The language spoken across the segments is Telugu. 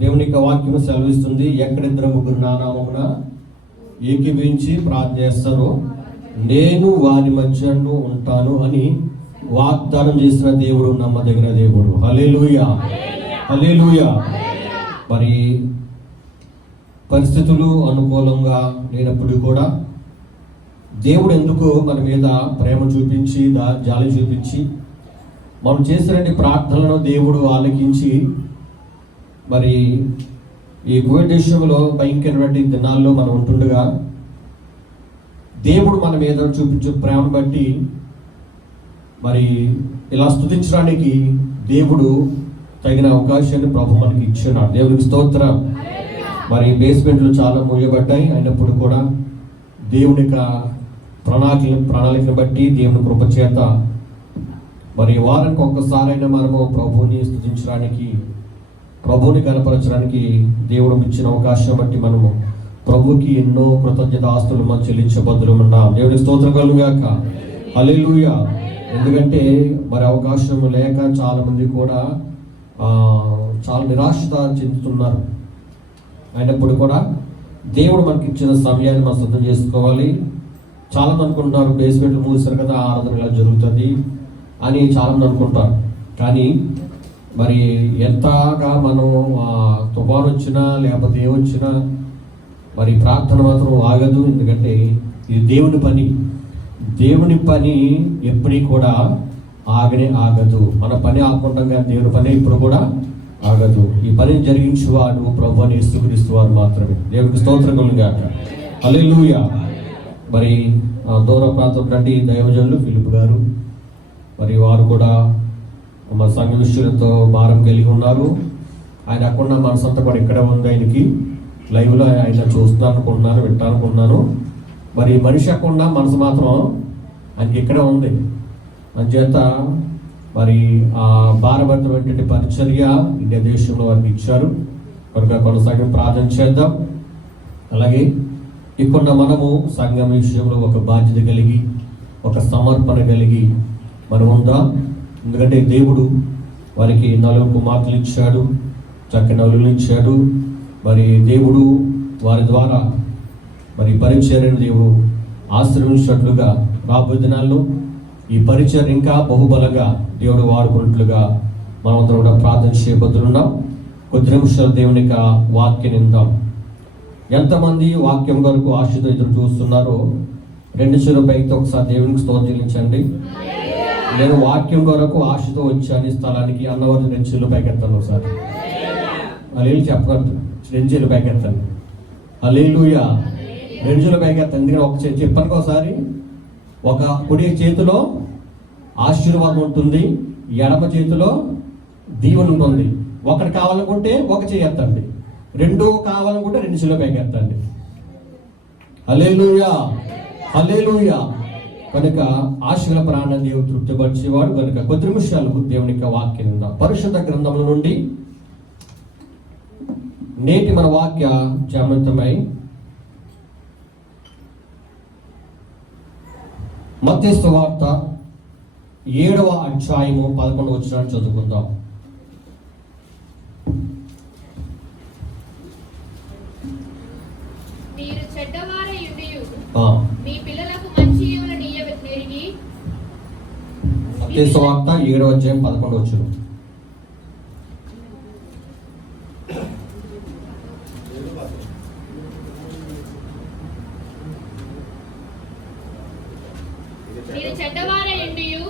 దేవుని యొక్క వాక్యం సెలవిస్తుంది, ఎక్కడిద్దరు ముగ్గురు నా నామమున ఏకీభవించి ప్రార్థన చేస్తారో నేను వారి మధ్యలో ఉంటాను అని వాగ్దానం చేసిన దేవుడు నమ్మదగిన దేవుడు. హల్లెలూయా, హల్లెలూయా. మరి పరిస్థితులు అనుకూలంగా లేనప్పుడు కూడా దేవుడు ఎందుకు మన మీద ప్రేమ చూపించి జాలి చూపించి మనం చేసినటువంటి ప్రార్థనలను దేవుడు ఆలకించి మరి ఈ కోవిడ్ దేశంలో భయంకరమైన దినాల్లో మనం ఉంటుండగా దేవుడు మన మీద చూపించే ప్రేమ బట్టి మరి ఇలా స్తుతించడానికి దేవుడు తగిన అవకాశాన్ని ప్రభు మనకి ఇచ్చున్నాడు. దేవునికి స్తోత్రం. మరి బేస్మెంట్లు చాలా మూయబడ్డాయి, అయినప్పుడు కూడా దేవుని యొక్క ప్రణాళికను బట్టి దేవుని కృప చేత మరి వారానికి ఒక్కసారైనా మనము ప్రభువుని స్తుతించడానికి, ప్రభువుని కనపరచడానికి దేవుడు ఇచ్చిన అవకాశం బట్టి మనము ప్రభుకి ఎన్నో కృతజ్ఞత ఆస్తులు మనం చెల్లించబద్దులు ఉన్నాం. దేవునికి స్తోత్రం కలుగుగాక. హల్లెలూయా. ఎందుకంటే మరి అవకాశం లేక చాలా మంది కూడా చాలా నిరాశత చెందుతున్నారు. అయినప్పుడు కూడా దేవుడు మనకి ఇచ్చిన సమయాన్ని మనం సిద్ధం చేసుకోవాలి. చాలా మంది అనుకుంటున్నారు బేస్మెంట్లు మూసారు కదా, ఆరాధన ఇలా జరుగుతుంది అని చాలా మంది అనుకుంటారు. కానీ మరి ఎంతగా మనం తుఫాను వచ్చినా లేకపోతే ఏమొచ్చినా మరి ప్రార్థన మాత్రం ఆగదు. ఎందుకంటే ఇది దేవుని పని ఎప్పటికీ కూడా ఆగదు. మన పని ఆకుండా కానీ దేవుని పని ఇప్పుడు కూడా ఆగదు. ఈ పనిని జరిగించేవాడు ప్రభు అని యేసుక్రీస్తు వారు మాత్రమే. దేవునికి స్తోత్రం కలుగుగాక. హల్లెలూయా. మరి దూర ప్రాంతం నుండి దైవజనులు ఫిలిప్ గారు మరి వారు కూడా మన సంఘ విషయాలతో భారం కలిగి ఉన్నారు. ఆయన అక్కడ మనసంతా కూడా ఇక్కడే ఉంది. ఆయనకి లైవ్లో ఆయన చూస్తున్నాను అనుకుంటున్నాను, వింటాను అనుకుంటున్నాను. మరి మనిషి అక్కడ మనసు మాత్రం ఆయనకి ఇక్కడే ఉంది. అందుచేత మరి ఆ భారభరితమైనటువంటి పరిచర్య ఇండియా దేశంలో వారికి ఇచ్చారు కనుక కొనసాగి ప్రార్థన చేద్దాం. అలాగే ఇక్కడ మనము సంఘం విషయంలో ఒక బాధ్యత కలిగి, ఒక సమర్పణ కలిగి మనం ఉందాం. ఎందుకంటే దేవుడు వారికి 4 కుమార్తెలు ఇచ్చాడు, చక్కని నలుగురు ఇచ్చాడు. మరి దేవుడు వారి ద్వారా మరి పరిచర్యను దేవుడు ఆశ్రమించినట్లుగా రాబోయే దినాల్లో ఈ పరిచర్య ఇంకా బహుబలంగా దేవుడు వాడుకున్నట్లుగా మనమందరం కూడా ప్రార్థన చేయబోతున్నాం. కొద్ది నిమిషాలు దేవుని యొక్క వాక్యం విందాం. ఎంతమంది వాక్యం వరకు ఆశతో ఎదురు చూస్తున్నారో 2 చేతుల పైకి ఒకసారి దేవునికి స్తోత్రం చెల్లించండి. నేను వాక్యం కొరకు ఆశతో వచ్చాను ఈ స్థలానికి అన్నవారు 2 చేతుల పైకి ఎత్తాను. ఒకసారి అలేలు చెప్పగలరు. 2 చేతుల పైకి ఎత్తాను. హల్లెలూయా. 2 చేతుల పైకి ఎత్తాను. ఎందుకంటే ఒక చెప్పాను ఒకసారి, ఒక కుడి చేతిలో ఆశీర్వాదం ఉంటుంది, ఎడమ చేతిలో దీవెన ఉంటుంది. ఒకటి కావాలనుకుంటే ఒక చేయి ఎత్తండి, 2 కావాలనుకుంటే 2 చేతుల పైకి ఎత్తండి. హల్లెలూయా, హల్లెలూయా. కనుక ఆశల ప్రాణాన్ని దేవుడు తృప్తిపరిచేవాడు. కనుక కొద్ది నిమిషాలు దేవుని యొక్క వాక్యం విందాం. పరిశుద్ధ గ్రంథముల నుండి నేటి మన వాక్య జామృతమై మత్తయి సువార్త 7వ అధ్యాయము 11వ వచనాన్ని చదువుకుందాం. మీరు చెడ్డవారయుండియు మీ పిల్లలకు మంచి ఈవులనియ్యనెరిగి. మత్తయి సువార్త 7వ అధ్యాయం 11వ వచనం. మీరు చెడ్డవారయుండియు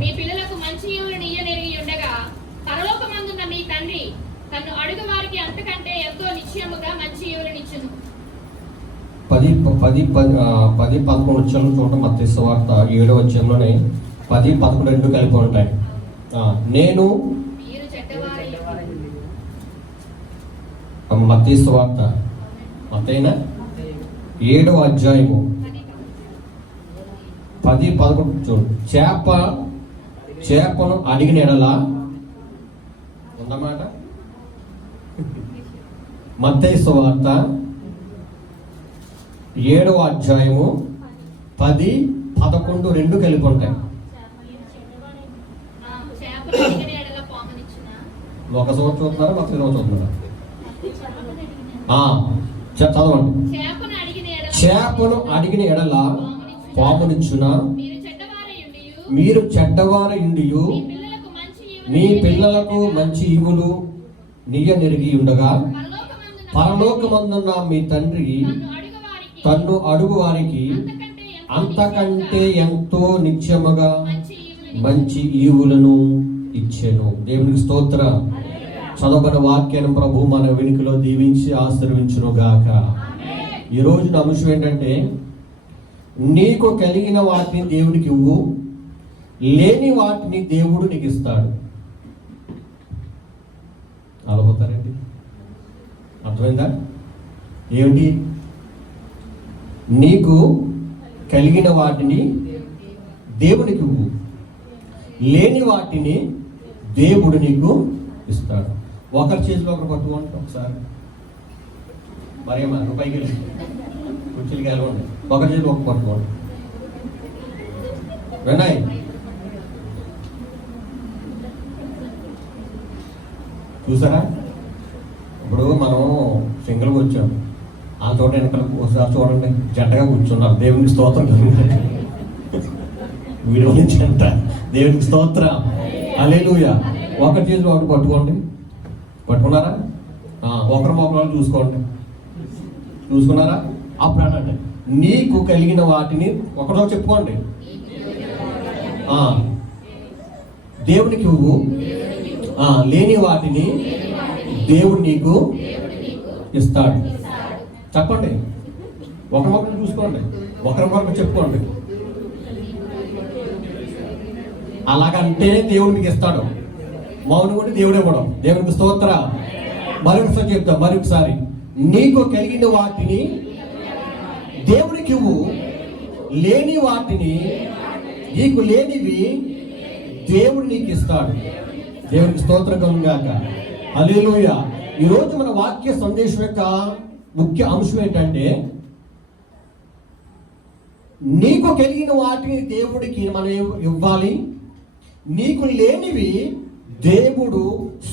మీ పిల్లలకు మంచి ఈవులనియ్యనెరిగి ఉండగా పరలోకమందున్న మీ తండ్రి తన్ను అడుగు వారికి అంతకంటే ఎంతో నిశ్చయముగా మంచి ఈవులనిచ్చును. 10-11 వచ్చాను చూడండి. మత్తయి సువార్త 7వ అధ్యాయంలోనే 10-11 కలిపి ఉంటాయి. నేను మత్తయి సువార్త మత్తయినా 7వ అధ్యాయము 10-11 చూడు. చేపను అడిగిన ఎడలా ఉందన్నమాట. మత్తయి సువార్త 7వ అధ్యాయము 10-11 కలిపి ఉంటాయి. ఒక సంవత్సరం చూస్తున్నారా మొత్తం ఇరవై చూస్తున్నారా? చదవండి. చేపను అడిగిన ఎడల పామునిచ్చున, మీరు చెడ్డవారయుండియు మీ పిల్లలకు మంచి ఈవులు నీయ నెరిగి ఉండగా పరలోకమందున్న మీ తండ్రి తన్ను అడుగు వారికి అంతకంటే ఎంతో నిత్యముగా మంచి ఈవులను ఇచ్చెను. దేవునికి స్తోత్ర. చదవబడిన వాక్యాన్ని ప్రభు మన వెనుకలో దీవించి ఆశీర్వించును గాక. ఈ రోజున అంశం ఏంటంటే, నీకు కలిగిన వాటిని దేవుడికి ఇవ్వు, లేని వాటిని దేవుడు నీకు ఇస్తాడు. అలపోతారండి, అర్థమైందా? ఏమిటి? నీకు కలిగిన వాటిని దేవునికి ఇవ్వు, లేని వాటిని దేవుడు నీకు ఇస్తాడు. ఒకరి చేతిలో ఒకరు పట్టుకోండి ఒకసారి. మరేమా రూపాయికి వెళ్ళి కుర్చీలు కలవండి. ఒకరి చేతిలో ఒక పట్టుకోండి. వినాయ్, చూసారా? ఇప్పుడు మనం సింగిల్గా వచ్చాం, ఆ చోట వెనకాల ఒకసారి చూడండి, జంటగా కూర్చున్నారు. దేవునికి స్తోత్రం. వీడియో నుంచి అంట. దేవునికి స్తోత్రం. హల్లెలూయా. ఒకరి చేతిలో ఒకటి పట్టుకోండి. పట్టుకున్నారా? ఒకరి మొక్కలు చూసుకోండి. చూసుకున్నారా? అప్పుడు అంటే నీకు కలిగిన వాటిని ఒకటో చెప్పుకోండి. దేవునికి ఇవ్వు, లేని వాటిని దేవుడు నీకు ఇస్తాడు. చెప్పండి. ఒకరికొకరు చూసుకోండి, ఒకరికొకరు చెప్పుకోండి. అలాగంటేనే దేవుడు మీకు ఇస్తాడు. మౌనం కూడా దేవుడే ఇవ్వడం. దేవునికి స్తోత్ర. మరొకసారి చెప్తా, మరొకసారి. నీకు కలిగిన వాటిని దేవునికి ఇవ్వు, లేని వాటిని, నీకు లేనివి దేవుడు నీకు ఇస్తాడు. దేవునికి స్తోత్రం కలుగుగాక. హల్లెలూయా. ఈరోజు మన వాక్య సందేశం యొక్క ముఖ్య అంశం ఏంటంటే, నీకు కలిగిన వాటిని దేవుడికి మనం ఇవ్వాలి, నీకు లేనివి దేవుడు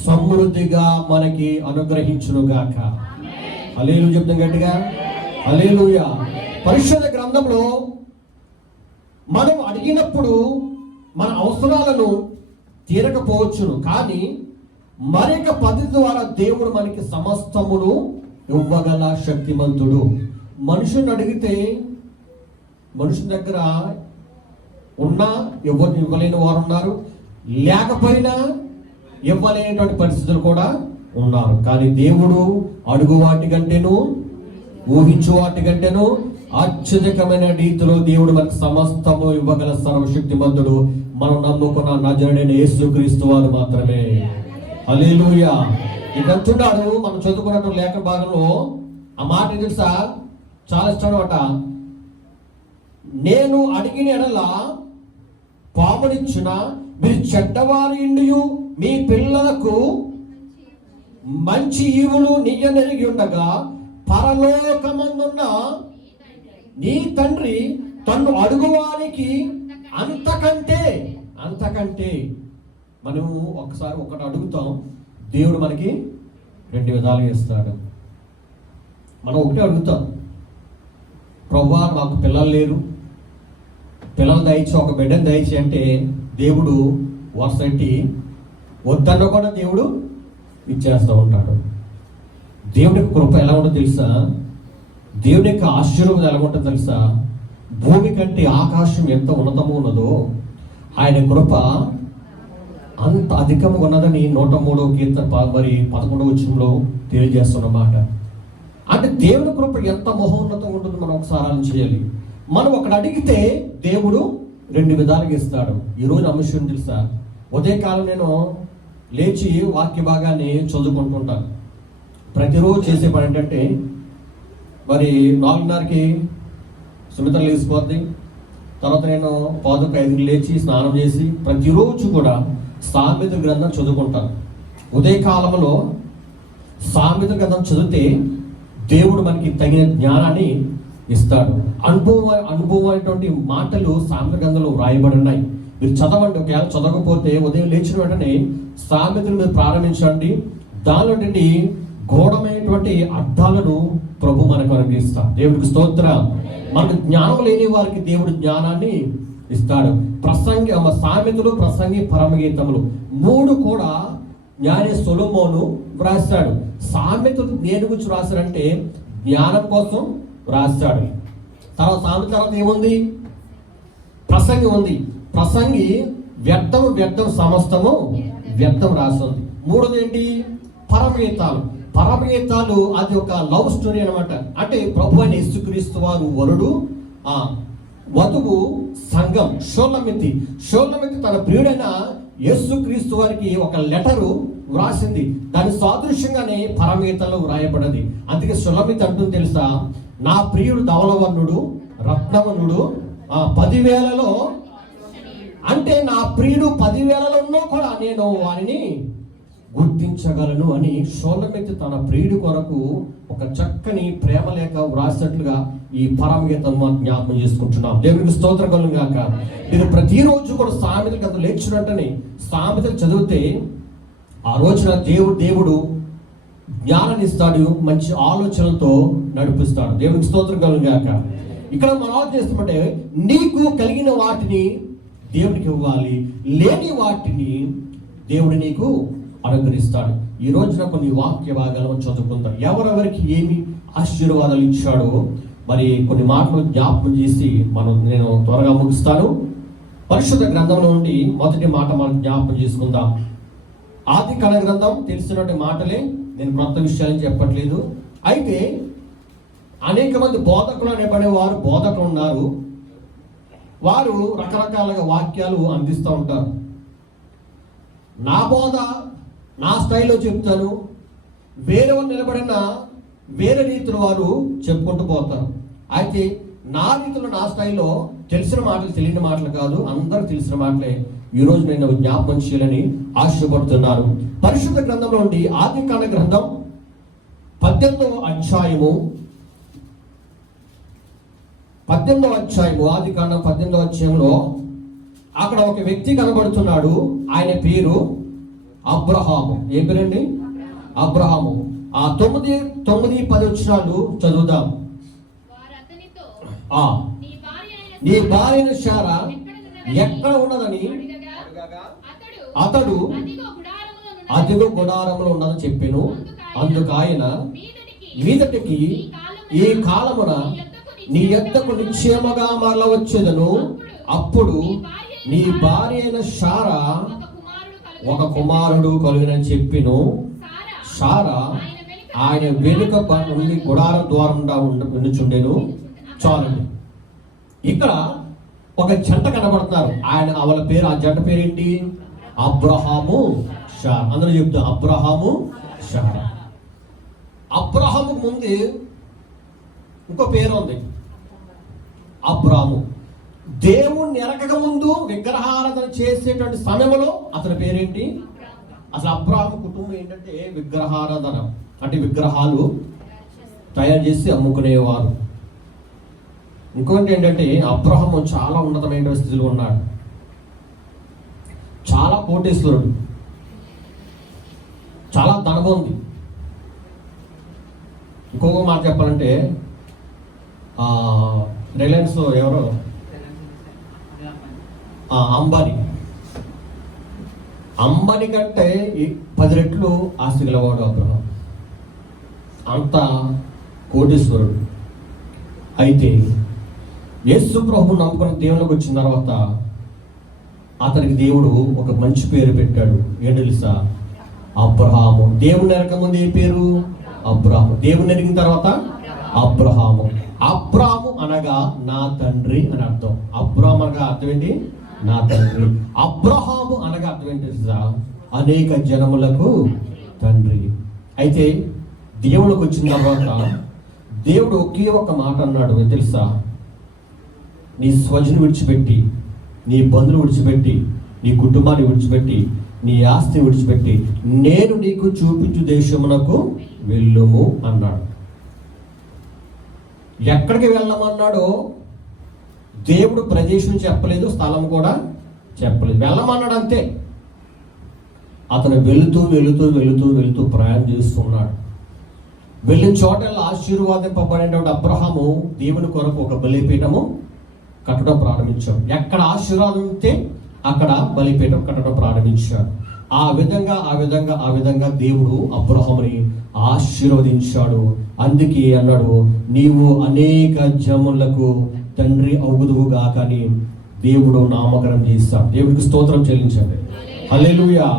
సమృద్ధిగా మనకి అనుగ్రహించునుగాక. హల్లెలూయా. చెప్తాం గట్టిగా, హల్లెలూయా. పరిశుద్ధ గ్రంథంలో మనం అడిగినప్పుడు మన అవసరాలను తీరకపోవచ్చును, కానీ మరొక పద్ధతి ద్వారా దేవుడు మనకి సమస్తమును ఇవ్వగల శక్తిమంతుడు. మనుషుని అడిగితే మనుషుని దగ్గర ఉన్నా ఎవరిని ఇవ్వలేని వారు ఉన్నారు, లేకపోయినా ఇవ్వలేనటువంటి పరిస్థితులు కూడా ఉన్నారు. కానీ దేవుడు అడుగు వాటి కంటేను, ఊహించు వాటి కంటేను అత్యధికమైన రీతిలో దేవుడు మనకు సమస్తము ఇవ్వగల సర్వశక్తిమంతుడు. మనం నమ్ముకున్న నజరుడైన యేసుక్రీస్తు వారు మాత్రమే. హల్లెలూయా. ఇదంటున్నాడు. మనం చదువుకున్నట్టు లేఖన భాగంలో ఆ మాట తెలుసా? చాలా ఇష్టం అట. నేను అడిగిన ఎడల పామునిచ్చిన, మీరు చెడ్డవారియుండియు మీ పిల్లలకు మంచి ఈవులు నీయనెరిగి ఉండగా పరలోకమందున్న నీ తండ్రి తన్ను అడుగువారికి అంతకంటే మనము ఒకసారి ఒకటి అడుగుతాం, దేవుడు మనకి రెండు విధాలుగా ఇస్తాడు. మనం ఒకటే అడుగుతాం, ప్రభువా మాకు పిల్లలు లేరు, పిల్లలు దయచి ఒక బిడ్డను దయచి అంటే దేవుడు వరుసటి వద్దన్న కూడా దేవుడు ఇచ్చేస్తూ ఉంటాడు. దేవుడి యొక్క కృప ఎలా ఉంటుందో తెలుసా? దేవుడి యొక్క ఆశీర్వాదం ఎలా ఉంటుందో తెలుసా? భూమి కంటే ఆకాశం ఎంత ఉన్నతము ఉన్నదో ఆయన కృప అంత అధికంగా ఉన్నదని 103వ కీర్తన మరి 11వ వచనంలో తెలియజేస్తున్నమాట. అంటే దేవుని కృప ఎంత మహోన్నతంగా ఉంటుందో మనం ఒకసారి ఆలోచన చేయాలి. మనం ఒకటి అడిగితే దేవుడు రెండు విధాలుగా ఇస్తాడు. ఈరోజు అంశం తెలుసా? ఉదయకాలం నేను లేచి వాక్య భాగాన్ని చదువుకుంటుంటాను. ప్రతిరోజు చేసే పని ఏంటంటే, మరి 4:30కి సుమిత్ర లేచిపోద్ది. తర్వాత నేను 4:05కి లేచి స్నానం చేసి ప్రతిరోజు కూడా సామెతల గ్రంథం చదువుకుంటాను. ఉదయకాలంలో సామెతల గ్రంథం చదివితే దేవుడు మనకి తగిన జ్ఞానాన్ని ఇస్తాడు. అనుభవమైనటువంటి మాటలు సామెతల గ్రంథంలో వ్రాయబడి ఉన్నాయి. మీరు చదవండి. ఒకవేళ చదవకపోతే ఉదయం లేచిన వెంటనే సామెతలు మీరు ప్రారంభించండి. దానిలో నుండి గూఢమైనటువంటి అర్థాలను ప్రభు మనకు అనుగ్రహిస్తాడు. దేవుడికి స్తోత్రం. మనకు జ్ఞానం లేని వారికి దేవుడు జ్ఞానాన్ని ఇస్తాడు. సామెతలు, ప్రసంగి, పరమగీతములు 3 కూడా జ్ఞాని సొలొమోను వ్రాస్తాడు. సామెతలు దేని గురించి రాశాడంటే జ్ఞానం కోసం రాస్తాడు. తర్వాత ఏముంది? ప్రసంగి ఉంది. ప్రసంగి వ్యర్థం సమస్తము వ్యర్థం రాస్తుంది. 3వది ఏంటి? పరమగీతాలు. పరమగీతాలు అది ఒక లవ్ స్టోరీ అనమాట. అంటే ప్రభు అయిన యేసుక్రీస్తు వారు వరుడు, వధువు సంఘం. షోలమితి తన ప్రియుడైన యేసుక్రీస్తు వారికి ఒక లెటరు వ్రాసింది. దాని సాదృశ్యంగానే పరమగీతంలో వ్రాయబడింది. అందుకే షోలమితి అంటుంది తెలుసా, నా ప్రియుడు ధవలవర్ణుడు, రత్నవర్ణుడు, 10,000లో, అంటే నా ప్రియుడు 10,000లో కూడా నేను వారిని గుర్తించగలను అని షోలమితి తన ప్రియుడి కొరకు ఒక చక్కని ప్రేమ లేఖ వ్రాసినట్లుగా ఈ పరమగీతం జ్ఞాపకం చేసుకుంటున్నాం. దేవునికి స్తోత్రం కలుగును గాక. మీరు ప్రతిరోజు కూడా సామెతల గ్రంథం లేచినట్టని సామెతలు చదివితే ఆ రోజున దేవుడు జ్ఞానాన్ని ఇస్తాడు, మంచి ఆలోచనలతో నడిపిస్తాడు. దేవునికి స్తోత్రం కలుగును గాక. ఇక్కడ మనం ఆలోచన చేస్తామంటే నీకు కలిగిన వాటిని దేవునికి ఇవ్వాలి, లేని వాటిని దేవుడు నీకు అనుగ్రహిస్తాడు. ఈ రోజున కొన్ని వాక్య భాగాలను చదువుకుంటాం. ఎవరెవరికి ఏమి ఆశీర్వాదాలు ఇచ్చాడో మరి కొన్ని మాటలు జ్ఞాపకం చేసి నేను త్వరగా ముగిస్తాను. పరిశుద్ధ గ్రంథంలో నుండి మొదటి మాట మనం జ్ఞాపకం చేసుకుందాం. ఆదికాండ గ్రంథం తెలిసినటువంటి మాటలే, నేను కొత్త విషయాలు చెప్పట్లేదు. అయితే అనేక మంది బోధకులు అనేబడేవారు బోధకులు ఉన్నారు. వారు రకరకాలుగా వాక్యాలు అందిస్తూ ఉంటారు. నా బోధ నా స్టైల్లో చెప్తాను, వేరే నిలబడిన వేరే రీతిలో వారు చెప్పుకుంటూ పోతారు. అయితే నా రీతిలో నా స్టైల్లో తెలిసిన మాటలు తెలియని మాటలు కాదు, అందరూ తెలిసిన మాటలే ఈరోజు నేను జ్ఞాపకం చేయాలని ఆశపడుతున్నాను. పరిశుద్ధ గ్రంథంలో ఉండి ఆదికాండ గ్రంథం 18వ అధ్యాయము ఆదికాండం 18వ అధ్యాయంలో అక్కడ ఒక వ్యక్తి కనబడుతున్నాడు. ఆయన పేరు అబ్రహాము. ఏ పేరండి? అబ్రహాము. ఆ 9-10 వచనాలు చదువుదాం. నీ భార్య అయిన శారా ఎక్కడ ఉన్నదని అతడు అదిగో గుడారములో ఉన్నదని చెప్పెను. అందుకు ఆయన, మీదటికి ఈ కాలమున నీ యొద్దకు నిశ్చయముగా మరల వచ్చేదను. అప్పుడు నీ భార్య అయిన శారా ఒక కుమారుడు కలుగునని చెప్పిను. శారా ఆయన వెనుక నుండి గుడార ద్వారంగా ఉండుచుండెను. చాలండి. ఇక్కడ ఒక జంట కనబడుతున్నారు. వాళ్ళ పేరు, ఆ జంట పేరేంటి? అబ్రహాము, శారా. అందరూ చెప్తారు అబ్రహాము, శారా. అబ్రహాము ముందు ఇంకో పేరు ఉంది, అబ్రాము. దేవుణ్ణి ఎరగక ముందు విగ్రహారాధన చేసేటువంటి సమయంలో అతని పేరేంటి? అసలు అబ్రాహాము కుటుంబం ఏంటంటే విగ్రహారాధన, అంటే విగ్రహాలు తయారు చేసి అమ్ముకునేవారు. ఇంకొకటి ఏంటంటే అబ్రహాము చాలా ఉన్నతమైన స్థితిలో ఉన్నాడు, చాలా కోటేశ్వరుడు, చాలా ధనం ఉంది. ఇంకొక మాట చెప్పాలంటే రిలయన్స్ ఎవరో అంబానీ కంటే 10 రెట్లు ఆస్తి గలవాడు అబ్రహాం. అంత కోటీశ్వరుడు. అయితే యేసు ప్రభువు నమ్ముకున్న దేవునికి వచ్చిన తర్వాత అతనికి దేవుడు ఒక మంచి పేరు పెట్టాడు. ఏంటి తెలుసా? అబ్రహాము. దేవుని ఎరక ముందు ఏ పేరు? అబ్రహాము. దేవుని ఎరిగిన తర్వాత అబ్రహాము. అబ్రాము అనగా నా తండ్రి అని అర్థం. అబ్రాము అనగా అర్థం ఏంటి? నా తండ్రి. అబ్రహాము అనగా అర్థం ఏంటి తెలుసా? అనేక జనములకు తండ్రి. అయితే దేవుడికి వచ్చిన తర్వాత దేవుడు ఒకే ఒక మాట అన్నాడు, తెలుసా? నీ స్వజను విడిచిపెట్టి, నీ బంధువులు విడిచిపెట్టి, నీ కుటుంబాన్ని విడిచిపెట్టి, నీ ఆస్తిని విడిచిపెట్టి నేను నీకు చూపించు దేశమునకు వెళ్ళుము అన్నాడు. ఎక్కడికి వెళ్ళమన్నాడో దేవుడు ప్రదేశం చెప్పలేదు, స్థలం కూడా చెప్పలేదు. వెళ్ళమన్నాడు అంతే. అతను వెళుతూ ప్రయాణం చేస్తున్నాడు. వెళ్ళిన చోటల్లో ఆశీర్వాదింపబడినటువంటి అబ్రహాము దేవుని కొరకు ఒక బలిపీఠము కట్టడం ప్రారంభించాడు. ఎక్కడ ఆశీర్వాదం ఉంటే అక్కడ బలిపీఠం కట్టడం ప్రారంభించాడు. ఆ విధంగా దేవుడు అబ్రహాముని ఆశీర్వదించాడు. అందుకే అన్నాడు, నీవు అనేక జనములకు తండ్రి అవుదువుగా కానీ దేవుడు నామకరణం చేస్తాడు. దేవుడికి స్తోత్రం చెల్లించండి. హల్లెలూయా.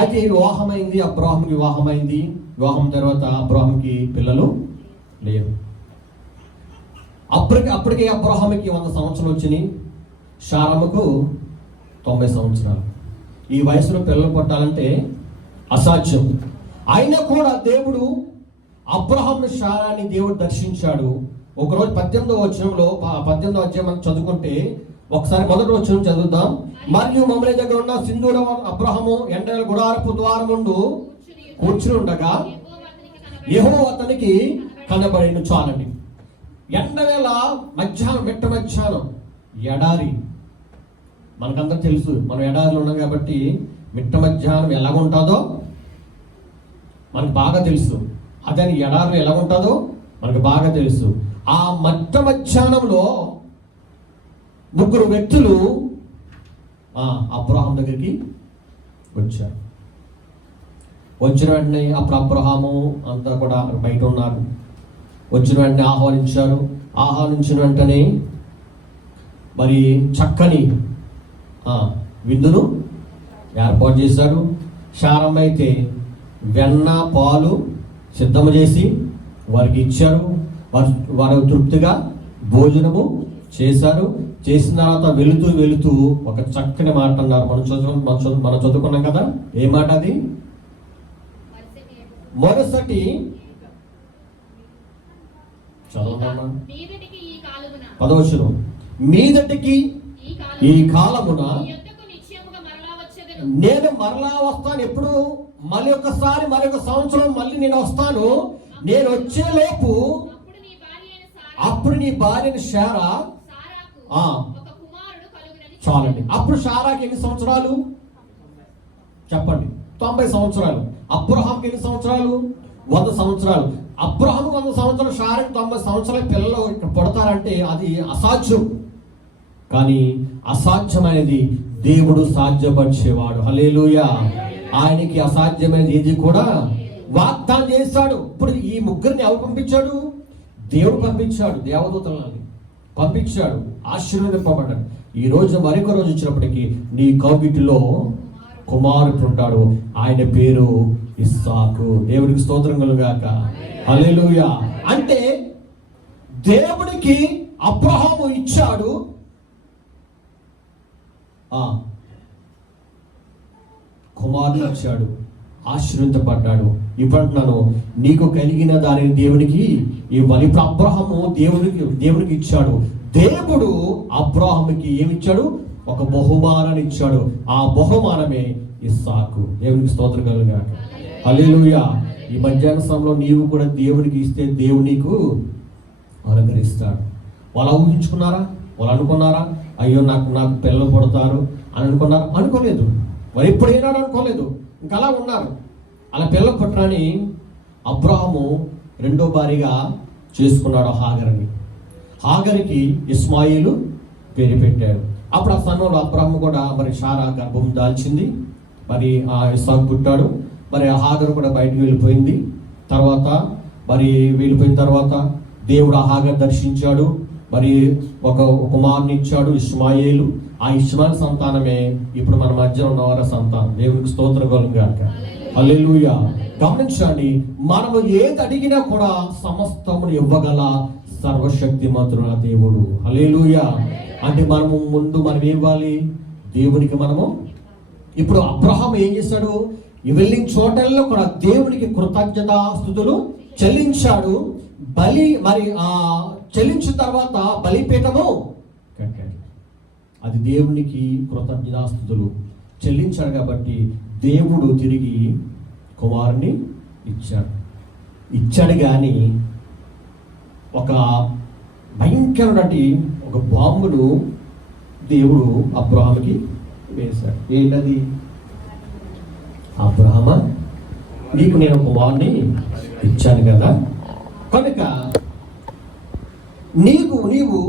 అయితే వివాహమైంది, అబ్రహాముకి వివాహమైంది. వివాహం తర్వాత అబ్రహాముకి పిల్లలు లేరు. అప్పటికే అబ్రహాముకి 100 సంవత్సరాలు వచ్చినాయి, శారమ్మకు 90 సంవత్సరాలు. ఈ వయసులో పిల్లలు పుట్టాలంటే అసాధ్యం. అయినా కూడా దేవుడు అబ్రహాము శారాన్ని దేవుడు దర్శించాడు. ఒకరోజు 18వ వచనంలో 18వ అధ్యాయం మనం చదువుకుంటే ఒకసారి మొదటి వచనం చదువుదాం. మరియు మమ్మల్ని దగ్గర ఉన్న సింధూర అబ్రహాము ఎండల గుడారపు ద్వారం ముందు కూర్చుని ఉండగా యెహోవా అతనికి కనబడిన. చాలండి. ఎండవేళ మధ్యాహ్నం, మిట్ట మధ్యాహ్నం ఎడారి. మనకందరూ తెలుసు, మనం ఎడారిలో ఉన్నాం కాబట్టి మిట్ట మధ్యాహ్నం ఎలాగుంటుందో మనకు బాగా తెలుసు. అదే ఎడారిలో ఎలాగుంటుందో మనకు బాగా తెలుసు. ఆ మిట్ట మధ్యాహ్నంలో 3 వ్యక్తులు అబ్రహాం దగ్గరికి వచ్చారు. వచ్చిన వెంటనే అప్పుడు అబ్రహాము అంతా కూడా బయట ఉన్నారు. వచ్చిన వెంటనే ఆహ్వానించిన వెంటనే మరి చక్కని విందును ఏర్పాటు చేశారు. శారమ్మ అయితే వెన్న పాలు సిద్ధము చేసి వారికి ఇచ్చారు. వారు తృప్తిగా భోజనము చేశారు. చేసిన తర్వాత వెళుతూ ఒక చక్కని మాట అన్నారు. మనం చదువుకున్నాం కదా, ఏ మాట అది? మొదటి చదవమ్మా, 10వ మీదటికి ఈ కాలమున నేను మరలా వస్తాను. ఎప్పుడు? మళ్ళీ ఒకసారి మరొక సంవత్సరం మళ్ళీ నేను వస్తాను. నేను వచ్చే లోపు అప్పుడు నీ భార్యని శారా. చాలండి. అప్పుడు శారాకి ఎన్ని సంవత్సరాలు చెప్పండి? 90 సంవత్సరాలు. అబ్రహాంకి ఎన్ని సంవత్సరాలు? 100 సంవత్సరాలు. అబ్రహాం 100 సంవత్సరాలు, శారాకి 90 సంవత్సరాల పిల్లలు ఇక్కడ పుడతారంటే అది అసాధ్యం. కానీ అసాధ్యమైనది దేవుడు సాధ్యపరిచేవాడు. హల్లెలూయా. ఆయనకి అసాధ్యమైనది ఏది కూడా వాగ్దానం చేస్తాడు. ఇప్పుడు ఈ ముగ్గురిని ఎవరు పంపించాడు? దేవుడు పంపించాడు. దేవదూతలని పంపించాడు. ఆశీర్వదింపబడ్డాడు. ఈ రోజు మరొక రోజు వచ్చినప్పటికీ నీ కౌగిటిలో కుమారుడు ఉంటాడు. ఆయన పేరు ఇస్సాకు. దేవుడికి స్తోత్రం కలుగాక. హల్లెలూయా. అంటే దేవుడికి అబ్రహాము ఇచ్చాడు, కుమారుడు ఇచ్చాడు, ఆశీర్వదించబడ్డాడు. ఇప్పుడు అంటున్నాను, నీకు కలిగిన దానిని దేవునికి ఇవ్వాలి. ఇప్పుడు అబ్రహాము దేవునికి ఇచ్చాడు. దేవుడు అబ్రహాముకి ఏమిచ్చాడు? ఒక బహుమానాన్ని ఇచ్చాడు. ఆ బహుమానమే ఇస్సాకు. దేవునికి స్తోత్రం కలుగాక. హల్లెలూయా. ఈ మధ్యాహ్న సమయంలో నీవు కూడా దేవునికి ఇస్తే దేవుడు నీకు అనుగ్రహిస్తాడు. వాళ్ళు ఊహించుకున్నారా? వాళ్ళు అనుకున్నారా? అయ్యో నాకు పిల్లలు పుడతారు అని అనుకున్నారు? అనుకోలేదు. వారు ఎప్పుడు ఏనాడు అనుకోలేదు. ఇంకా అలా ఉన్నారు. అలా పిల్లలు పుట్టరాని అబ్రహాము 2వ భార్యగా చేసుకున్నాడు హాగరుని. హాగరికి ఇస్మాయిలు పేరు పెట్టారు. అప్పుడు ఆ సమయంలో అబ్రహాము కూడా మరి శారా గర్భం దాల్చింది. మరి ఆ ఇస్సాకు పుట్టాడు. మరి ఆ హాగరు కూడా బయటకు వెళ్ళిపోయింది. తర్వాత వెళ్ళిపోయిన తర్వాత దేవుడు ఆ హాగరు దర్శించాడు. మరి ఒక కుమారుని ఇచ్చాడు, ఇష్మాయేలు. ఆ ఇష్మాయిల్ సంతానమే ఇప్పుడు మన మధ్య ఉన్నవారి సంతానం. దేవునికి స్తోత్రం కలుగాక. హల్లెలూయా. గమనించండి, మనము ఏది అడిగినా కూడా సమస్తమును ఇవ్వగల సర్వశక్తిమంతుడు దేవుడు. హల్లెలూయా. అంటే మనం ఇవ్వాలి దేవునికి. మనము ఇప్పుడు అబ్రహాం ఏం చేశాడు? వెళ్ళిన చోటల్లో కూడా దేవునికి కృతజ్ఞతాస్తుతులు చెల్లించాడు. చెల్లించిన తర్వాత బలిపీఠము కట్టాడు. అది దేవునికి కృతజ్ఞతాస్తుతులు చెల్లించాడు. కాబట్టి దేవుడు తిరిగి కుమారుని ఇచ్చాడు. కానీ ఒక భయంకరమైన ఒక బాంబును దేవుడు అబ్రహాముకి వేశాడు. ఏంటది? అబ్రహమా, నీకు నేను కుమారుని ఇచ్చాను కదా, కనుక నీవు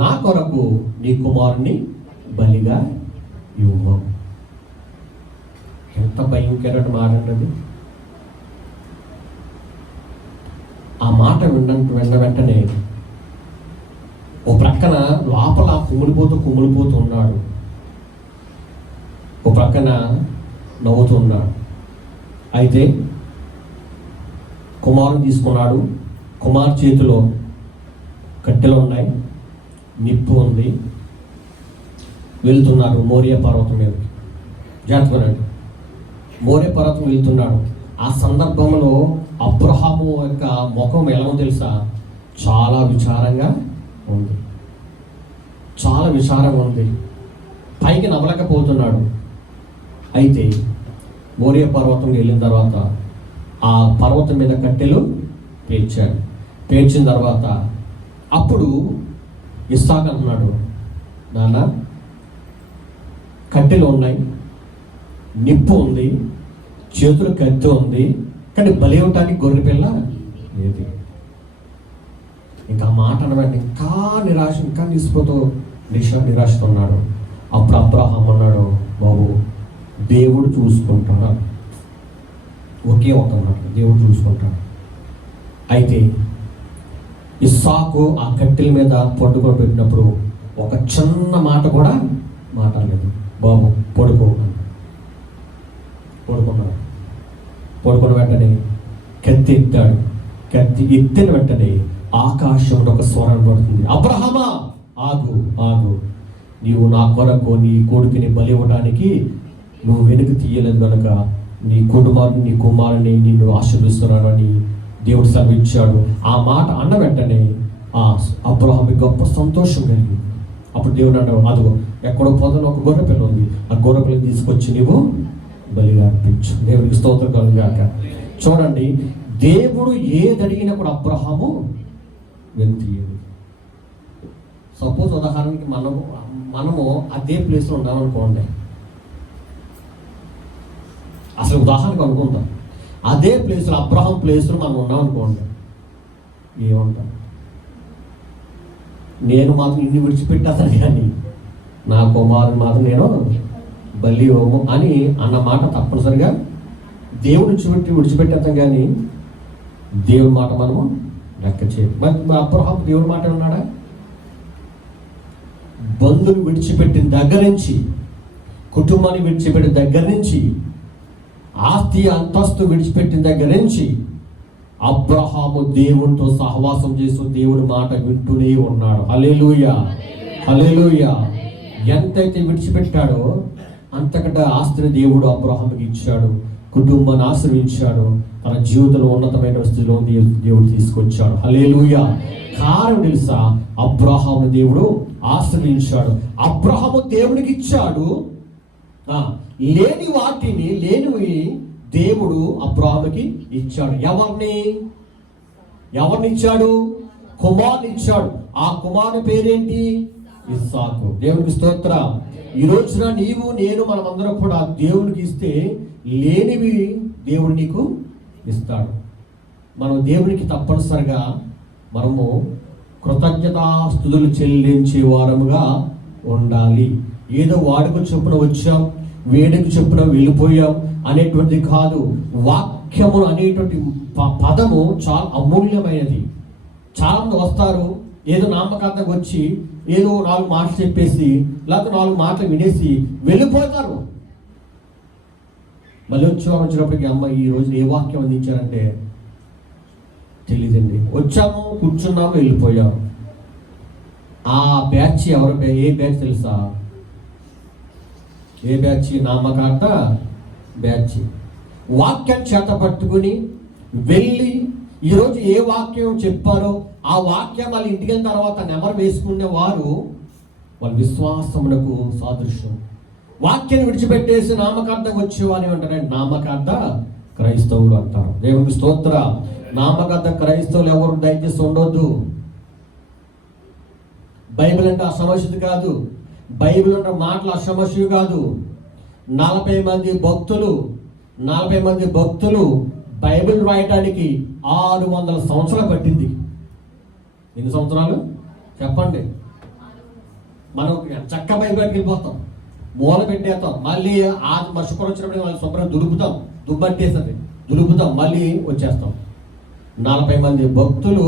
నా కొరకు నీ కుమారుని బలిగా ఇవ్వు. ఎంత భయంకరమైన మాట అన్నది. ఆ మాట విన్న వెంటనే ఓ ప్రక్కన లోపల కుమిలిపోతూ ఉన్నాడు, ఓ ప్రక్కన నవ్వుతున్నాడు. అయితే కుమారుని తీసుకున్నాడు. కుమారు చేతిలో కట్టెలు ఉన్నాయి, నిప్పు ఉంది. వెళ్తున్నారు మోరియా పర్వతం మీదకి. జాగ్రత్తగా మోరియా పర్వతం వెళ్తున్నాడు. ఆ సందర్భంలో అబ్రహాము యొక్క ముఖం ఎలా తెలుసా? చాలా విచారంగా ఉంది, చాలా విచారంగా ఉంది. పైకి నవ్వలేకపోతున్నాడు. అయితే మోరియా పర్వతం వెళ్ళిన తర్వాత ఆ పర్వతం మీద కట్టెలు పేర్చాడు. పేర్చిన తర్వాత అప్పుడు ఇస్సాకు అంటున్నాడు, నాన్న కట్టెలు ఉన్నాయి, నిప్పు ఉంది, చేతులు కత్తి ఉంది, కానీ బలి ఇవ్వటానికి గొర్రె పిల్ల లేదు. ఇంకా మాట అనబట్టి ఇంకా నిరాశ, ఇంకా నిరాశతో ఉన్నాడు. అప్పుడు అబ్రహాం అన్నాడు, బాబు దేవుడు చూసుకుంటాడు. ఒకే ఒక మాట, దేవుడు చూసుకుంటాడు. అయితే ఇస్సాకు ఆ కట్టెల మీద పడుకొని పెట్టినప్పుడు ఒక చిన్న మాట కూడా మాట్లాడలేదు. బాబు పడుకున్నాడు. పడుకున్న వెంటనే కత్తి ఎత్తాడు. కత్తి ఎత్తిన వెంటనే ఆకాశంలో ఒక స్వరం పడుతుంది, అబ్రహామా ఆగు ఆగు, నీవు నా కొరకు నీ కొడుకుని బలి ఇవ్వడానికి నువ్వు వెనుక తీయలేదు కనుక నీ కుమారుని నిన్ను ఆశీర్వదిస్తున్నాను అని దేవుడు సెలవిచ్చాడు. ఆ మాట అన్న వెంటనే ఆ అబ్రహాము గొప్ప సంతోషం కలిగింది. అప్పుడు దేవుడు అన్నాడు, అదిగో ఎక్కడో పొదలో ఒక గొర్రె పిల్ల ఉంది, ఆ గొర్రె పిల్లని తీసుకొచ్చి నీవు బలిగా అర్పించు. దేవుడికి స్తోత్రం కలుగాక. చూడండి, దేవుడు ఏది అడిగినా కూడా అబ్రహాము వెనుతీయడు. సపోజ్ ఉదాహరణకి మనము అదే ప్లేస్లో ఉన్నామనుకోండి, అసలు ఉదాహరణకు అనుకుంటాం, అదే ప్లేస్లో అబ్రహాం ప్లేస్లో మనం ఉన్నామనుకోండి, ఏమంటాం? నేను మాత్రం ఇన్ని విడిచిపెట్టేస్తాను కానీ నా కుమారుని మాత్రం నేను బలి ఇవ్వము అని అన్నమాట తప్పనిసరిగా దేవుడు విడిచిపెట్టేస్తాం కానీ దేవుడి మాట మనము లెక్క చేయం. మరి అబ్రహాం దేవుడి మాట ఉన్నాడా? బంధువులు విడిచిపెట్టిన దగ్గర నుంచి, కుటుంబాన్ని విడిచిపెట్టిన దగ్గర నుంచి, ఆస్తి అంతస్తు విడిచిపెట్టిన దగ్గర నుంచి అబ్రహాము దేవునితో సహవాసం చేస్తూ దేవుడి మాట వింటూనే ఉన్నాడు. హల్లెలూయా, హల్లెలూయా. ఎంతైతే విడిచిపెట్టాడో అంతకంటే ఆస్తిని దేవుడు అబ్రహాముకి ఇచ్చాడు, కుటుంబాన్ని ఆశ్రయించాడు, తన జీవితంలో ఉన్నతమైన స్థితిలో దేవుడు తీసుకొచ్చాడు. హల్లెలూయా. కారణం తెలుసా? అబ్రహామును దేవుడు ఆశ్రయించాడు. అబ్రహాము దేవునికి ఇచ్చాడు, లేనివి దేవుడు అబ్రహాముకి ఇచ్చాడు. ఎవరిని ఇచ్చాడు? కుమారుని ఇచ్చాడు. ఆ కుమారుని పేరేంటి? ఇస్సాకు. దేవునికి స్తోత్రం. ఈ రోజున నీవు నేను మనమందరం కూడా దేవునికి ఇస్తే లేనివి దేవుడు నీకు ఇస్తాడు. మనం దేవునికి తప్పనిసరిగా మనము కృతజ్ఞతాస్తుతులు చెల్లించే వారముగా ఉండాలి. ఏదో వాడుక చొప్పున వచ్చాం, వేడుక చొప్పున వెళ్ళిపోయాం అనేటువంటిది కాదు. వాక్యము అనేటువంటి పదము చాలా అమూల్యమైనది. చాలా మంది వస్తారు, ఏదో నామకార్థంగా వచ్చి ఏదో 4 మాటలు చెప్పేసి లేకపోతే 4 మాటలు వినేసి వెళ్ళిపోతారు. మళ్ళీ వచ్చినప్పటికీ అమ్మ ఈరోజు ఏ వాక్యం అందించారంటే తెలియదండి, వచ్చాము కూర్చున్నాము వెళ్ళిపోయాము. ఆ బ్యాచ్ ఏ బ్యాచ్ తెలుసా? ఏ బ్యాచ్? నామకార్థ బ్యాచ్. వాక్యం చేత పట్టుకుని వెళ్ళి ఈరోజు ఏ వాక్యం చెప్పారో ఆ వాక్యం వాళ్ళ ఇంటికి వెళ్ళిన తర్వాత నెమరు వేసుకునే వారు వాళ్ళ విశ్వాసమునకు సాదృశ్యం. వాక్యాన్ని విడిచిపెట్టేసి నామకార్థం వచ్చేవారు అంటారు, నామకార్థ క్రైస్తవులు అంటారు. దేవునికి స్తోత్ర. నామకార్థ క్రైస్తవులు ఎవరు దయచేసి ఉండొద్దు. బైబిల్ అంటే అసమస్యత కాదు. బైబిల్ ఉన్న మాటలు అసమస్య కాదు. 40 మంది భక్తులు బైబిల్ రాయటానికి 600 సంవత్సరాలు పట్టింది. ఎన్ని సంవత్సరాలు చెప్పండి? మనం చక్క బైబిల్కి వెళ్ళిపోతాం, మూల పెట్టేస్తాం, మళ్ళీ ఆ శుక్రం వచ్చినప్పుడు వాళ్ళు శుభ్రం దులుపుతాం, మళ్ళీ వచ్చేస్తాం. 40 మంది భక్తులు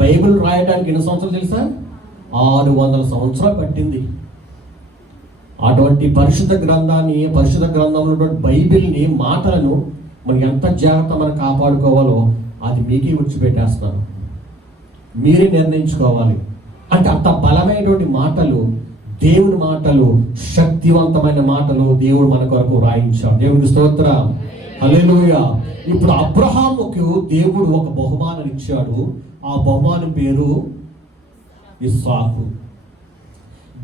బైబిల్ రాయడానికి ఎన్ని సంవత్సరాలు తెలుసా? 600 సంవత్సరాలు పట్టింది. అటువంటి పరిశుద్ధ గ్రంథంలో బైబిల్ని మాటలను మనం ఎంత జాగ్రత్త మనం కాపాడుకోవాలో అది మీకే విడిచిపెట్టేస్తాను. మీరే నిర్ణయించుకోవాలి. అంటే అంత బలమైనటువంటి మాటలు, దేవుని మాటలు, శక్తివంతమైన మాటలు దేవుడు మన కొరకు రాయించాడు. దేవునికి స్తోత్రం, హల్లెలూయా. ఇప్పుడు అబ్రహాముకు దేవుడు ఒక బహుమానం ఇచ్చాడు. ఆ బహుమానం పేరు ఇస్సాకు.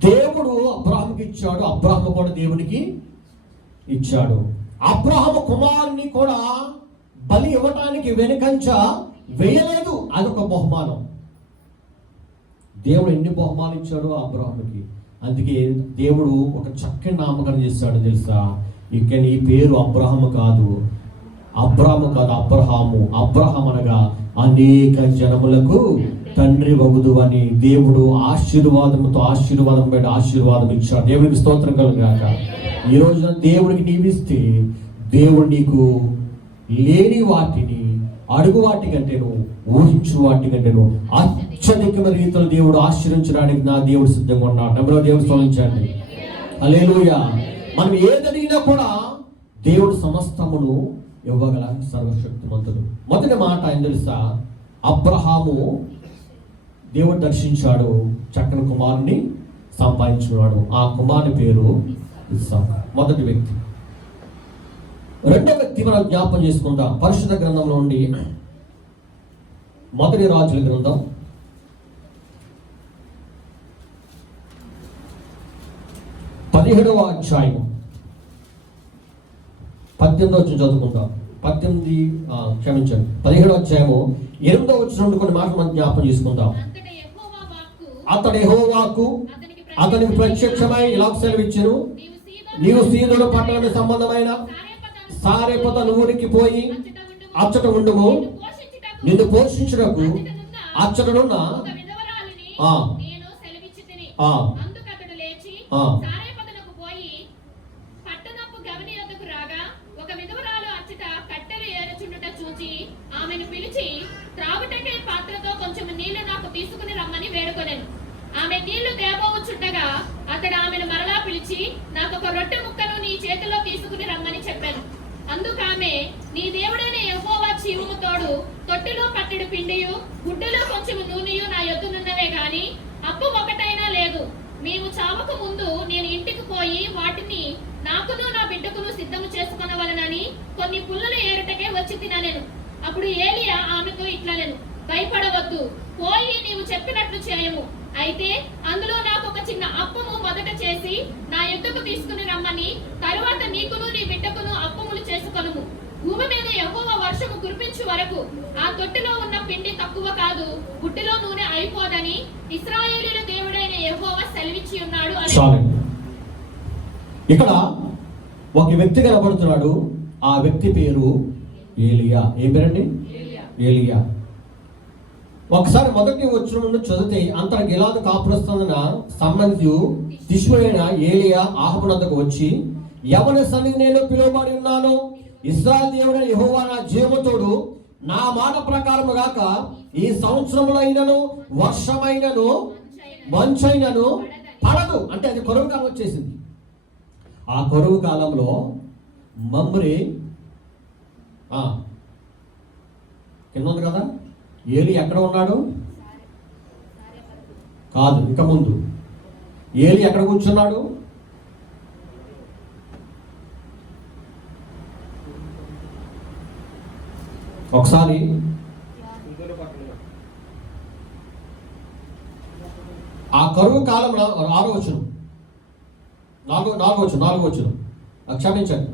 దేవుడు అబ్రహాముకి ఇచ్చాడు, అబ్రహాము కూడా దేవునికి ఇచ్చాడు. అబ్రహాము కుమారుని కూడా బలి ఇవ్వటానికి వెనుకంచ వేయలేదు. అదొక బహుమానం. దేవుడు ఎన్ని బహుమానం ఇచ్చాడు అబ్రహాముకి. అందుకే దేవుడు ఒక చక్కని నామకరణం చేశాడు తెలుసా? ఇక నీ పేరు అబ్రహాము కాదు, అబ్రహాము. అబ్రహాం అనగా అనేక జనములకు తండ్రి వగుదు అని దేవుడు ఆశీర్వాదం పెట్టి ఆశీర్వాదం ఇచ్చాడు. దేవుడికి స్తోత్రం కలుగాక. ఈ రోజున దేవుడికి నీవిస్తే దేవుడు నీకు లేని వాటిని, అడుగు వాటి కంటేను, ఊహించు వాటి కంటేను అత్యధికమైన రీతిలో దేవుడు ఆశీర్వించడానికి నా దేవుడు సిద్ధంగా ఉన్నాడు. నమ్మలో దేవుడు స్తోత్రించండి, హల్లెలూయా. మనం ఏదడిగినా కూడా దేవుడు సమస్తమును ఇవ్వగల సర్వశక్తిమంతుడు. మొదటి మాట ఏం తెలుసా? అబ్రహాము దేవుడు దర్శించాడు, చక్కని కుమారుని సంపాదించుకున్నాడు. ఆ కుమారుని పేరు ఇస్సాకు. మొదటి వ్యక్తి. రెండో వ్యక్తి మనం జ్ఞాపకం చేసుకుందాం. పరిశుద్ధ గ్రంథంలో నుండి మొదటి రాజుల గ్రంథం 17వ అధ్యాయం 18వ వచనం చదువుకుందాం. 17వ అధ్యాయము 8వ వచనం నుండి కొన్ని మాటలు మనం జ్ఞాపకం చేసుకుందాం. అతడు యెహోవాకు అతనికి ప్రత్యక్షమై ఇలా సెలవిచ్చెను, నీవు సీదోను పట్టణానికి సంబంధమైన సారెపత ఊరికి పోయి అచ్చట ఉండుము, నిన్ను పోషించుటకు అచ్చటనున్న ఆమెను పిలిచి త్రాగుటకే పాత్రతో కొంచెం నీళ్లు నాకు తీసుకుని రమ్మని వేడుకొనెను. ఆమె నీళ్లు తేబోచుండగా అతడు ఆమెను మరలా పిలిచి నాకు ఒక రొట్టె ముక్కను నీ చేతిలో తీసుకుని రమ్మని చెప్పాను. అందుకామె, నీ దేవుడైన యెహోవా జీవము తోడు తొట్టిలో పట్టెడు పిండియు గుడ్డలో కొంచెం నూనెయు నా యొద్దనున్నవే గాని అప్పు ఒకటైనా లేదు. మేము చావక ముందు నేను ఇంటికి పోయి వాటిని నాకును నా బిడ్డకును సిద్ధము చేసుకొనవలనని కొన్ని పుల్లలు ఏరుటకే వచ్చి తినలేను. అప్పుడు ఏలియా ఆమెతో ఇట్లనెను, భయపడవద్దు, పోయి నీవు చెప్పినట్లు చేయము. అయితే అందులో నాకు ఒక చిన్న అప్పము మొదట చేసి నా యొద్దకు తీసుకుని రమ్మని, తరువాత నీకును నీ బిడ్డకును అప్పములు చేసుకొనుము. భూమి మీద యెహోవా వర్షము కురిపించు వరకు ఆ తొట్టిలో ఉన్న పిండి తక్కువ కాదు, గుడ్డిలో నూనె అయిపోదని ఇశ్రాయేలీయుల దేవుడైన యెహోవా సెలవిచ్చి ఉన్నాడు అని. ఇక్కడ ఒక వ్యక్తి కనబడుతున్నాడు. ఆ వ్యక్తి పేరు ఏలియా. ఏం పేరండి? ఏలియా. ఒకసారి మొదటి వచ్చిన నుండి చదివితే అంతటి గిలాదు కాపురస్తున్న సంబంధించి తిష్మయైన ఏలియా ఆహాబునద్దకు వచ్చి, ఎవరి సన్నిధి నేను పిలువబడి ఉన్నాను, ఇశ్రాయేలు దేవుడైన యెహోవా నా జీవముతోడు నా మాట ప్రకారము గాక ఈ సంవత్సరములో అయినను వర్షమైనను మంచైనను పడదు. అంటే అది కరువు కాలం వచ్చేసింది. ఆ కరువు కాలంలో మమ్రే కింద ఉంది కదా, ఏలి ఎక్కడ ఉన్నాడు? కాదు, ఇంకా ముందు ఏలి ఎక్కడ కూర్చున్నాడు? ఒకసారి ఆ కరువు కాలంలో 6వ వచనం, 4వ వచనం క్షమించండి,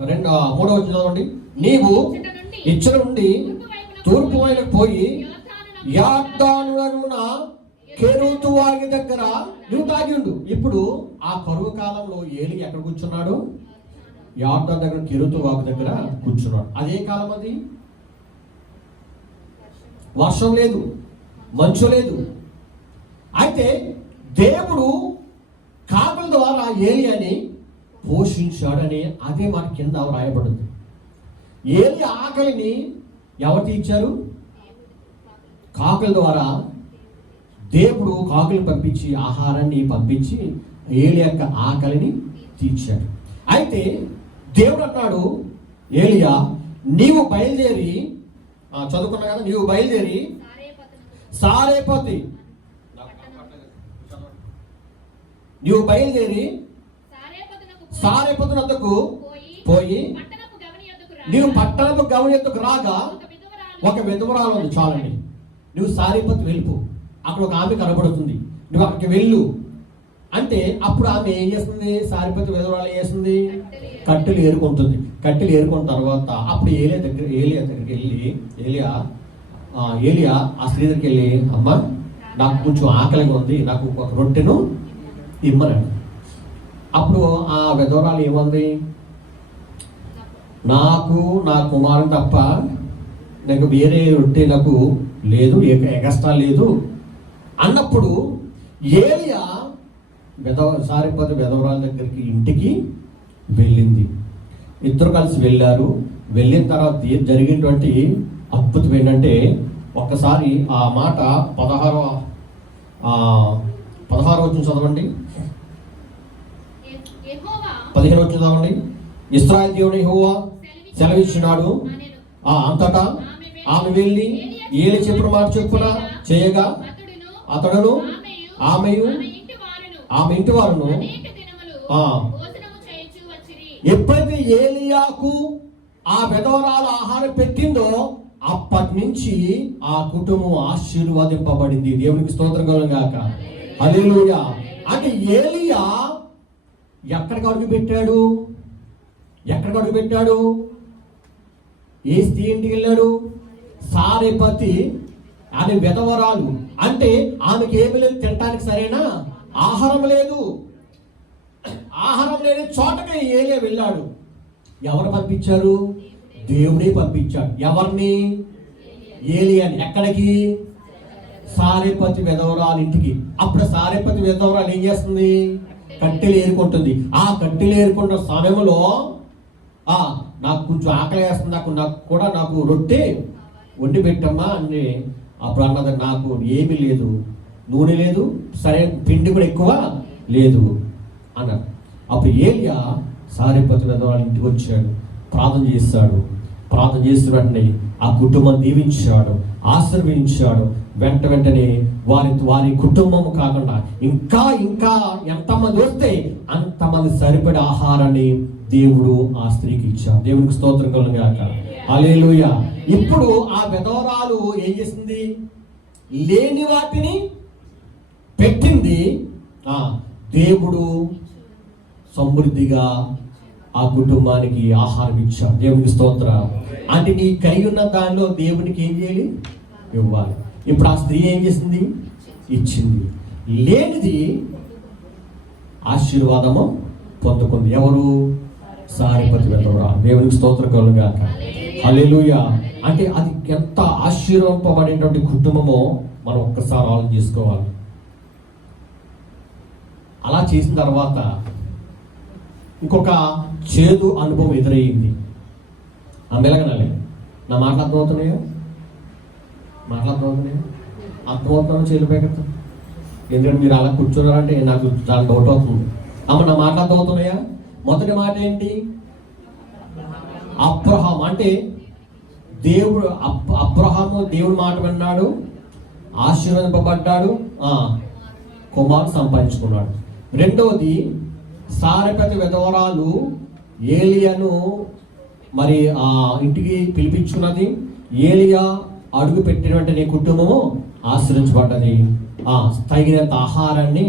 3వ వచనం చదవండి. నీవు ఇచ్చట నుండి తూర్పు వైపుకు పోయి యొర్దానున కెరూతు వాగి దగ్గర నువ్వు తాగిండు. ఇప్పుడు ఆ కరువు కాలంలో ఏలి ఎక్కడ కూర్చున్నాడు? యార్దాను దగ్గర కెరూతు వాగు దగ్గర కూర్చున్నాడు. అదే కాలం అది. వర్షం లేదు, మంచు లేదు. అయితే దేవుడు కాకుల ద్వారా ఏలియాని పోషించాడని అదే మన కింద రాయబడింది. ఏలి ఆకలిని ఎవరు తీర్చారు? కాకుల ద్వారా దేవుడు కాకులు పంపించి ఆహారాన్ని పంపించి ఏలి యొక్క ఆకలిని తీర్చాడు. అయితే దేవుడు అన్నాడు, ఏలియా నీవు బయలుదేరి, చదువుకున్నా కదా, నీవు బయలుదేరి సారేపతి, నీవు బయలుదేరి సారేపతి వద్దకు పోయి నీవు పట్టణపు గమని యొద్దకు రాగా ఒక విధవరాలు ఉంది. చాలండి, నువ్వు సారేపతి వెళ్ళిపో, అక్కడ ఒక ఆమె కనబడుతుంది, నువ్వు అక్కడికి వెళ్ళు అంటే అప్పుడు ఆమె ఏం చేస్తుంది? సారేపతి విధవరాలు ఏం చేస్తుంది? కట్టెలు ఏరుకుంటుంది. కట్టెలు ఏరుకున్న తర్వాత అప్పుడు ఏలియా దగ్గరికి వెళ్ళి ఏలియా ఆ స్త్రీ దగ్గరికి వెళ్ళి, అమ్మ నాకు కొంచెం ఆకలిగా ఉంది, నాకు ఒక రొట్టెను ఇమ్మనండి. అప్పుడు ఆ విధవరాలు ఏముంది? నాకు నా కుమారుని తప్ప నాకు వేరే రొట్టె నాకు లేదు, ఎగస్ట్రా లేదు అన్నప్పుడు ఏలియా సారేపతి విధవరాల దగ్గరికి ఇంటికి వెళ్ళింది. ఇద్దరు కలిసి వెళ్ళారు. వెళ్ళిన తర్వాత జరిగినటువంటి అద్భుతం ఏంటంటే, ఒక్కసారి ఆ మాట 16వ వచనం చదవండి, 15వ వచనం చదవండి. ఇశ్రాయేలు దేవుడు యెహోవా సెలవిచ్చినాడు, అంతటా ఆమె వెళ్ళి ఏలి చెప్పిన మాట చొప్పున చేయగా అతడును ఆమె ఇంటి వారును ఎప్పుడైతే ఏలియాకు ఆ విధవరాలు ఆహారం పెట్టిందో అప్పటి నుంచి ఆ కుటుంబం ఆశీర్వదింపబడింది. దేవునికి స్తోత్రం కలుగుగాక. హల్లెలూయా. అంటే ఏలియా ఎక్కడికి అడుగు పెట్టాడు? ఏ స్త్రీ ఇంటికి వెళ్ళాడు? సారేపతి ఆమె విధవరాలు. అంటే ఆమెకి ఏమి లేదు, తినటానికి సరైన ఆహారం లేదు. ఆహారం లేని చోటకి ఏలియా వెళ్ళాడు. ఎవరు పంపించారు? దేవుడే పంపించాడు. ఎవరిని? ఏలియాని. ఎక్కడికి? సారేపతి విధవరాలు ఇంటికి. అప్పుడు సారేపతి విధవరాలు ఏం చేస్తుంది? కట్టెలు ఏరుకుంటుంది. ఆ కట్టెలు ఏరుకున్న సమయంలో నాకు కొంచెం ఆకలి వేస్తుంది, నాకు రొట్టె వండి పెట్టమ్మా అని. అప్పుడు అన్నది, నాకు ఏమీ లేదు, నూనె లేదు, సరే పిండి కూడా ఎక్కువ లేదు అన్నాడు. అప్పుడు ఏలియా సారేపతి విధవరాలు ఇంటికి వచ్చాడు, ప్రార్థన చేస్తున్నట్టు ఆ కుటుంబం దీవించాడు, ఆశీర్వదించాడు. వెంటనే వారి కుటుంబం కాకుండా ఇంకా ఎంతమంది వస్తే అంతమంది సరిపడే ఆహారాన్ని దేవుడు ఆ స్త్రీకి ఇచ్చాడు. దేవునికి స్తోత్రం కలుగుగాక. హల్లెలూయా. ఇప్పుడు ఆ విధవరాలు ఏం చేసింది? లేని వాటిని పెట్టింది. దేవుడు సమృద్ధిగా ఆ కుటుంబానికి ఆహారం ఇచ్చాడు. దేవునికి స్తోత్రం. అంటే నీ కలిగి ఉన్న దానిలో దేవునికి ఏం చేయాలి? ఇవ్వాలి. ఇప్పుడు ఆ స్త్రీ ఏం చేసింది? ఇచ్చింది. లేనిది ఆశీర్వాదము పొందుకుంది. ఎవరు? సారేపతి విధవరాలు. దేవునికి స్తోత్రం కలుగుగాక. హల్లెలూయా. అంటే అది ఎంత ఆశీర్వదింపబడినటువంటి కుటుంబమో మనం ఒక్కసారి ఆలోచన చేసుకోవాలి. అలా చేసిన తర్వాత ఇంకొక చేదు అనుభవం ఎదురయ్యింది. మెలగనాలి. నా మాటలు అర్థమవుతున్నాయా? అర్థమవుతున్నాను చేయలేక. ఎందుకంటే మీరు అలా కూర్చున్నారంటే నాకు చాలా డౌట్ అవుతుంది. నా మాటలు అర్థమవుతున్నాయా? మొదటి మాట ఏంటి? అబ్రహాం. అంటే అబ్రహాము దేవుడు మాట విన్నాడు, ఆశీర్వదింపబడ్డాడు, కుమారుడు సంపాదించుకున్నాడు. రెండవది, సారేపతి విధవరాలు ఏలియాను మరి ఆ ఇంటికి పిలిపించుకున్నది. ఏలియా అడుగు పెట్టిన వెంటనే కుటుంబము ఆశ్రయించబడ్డది, తగినంత ఆహారాన్ని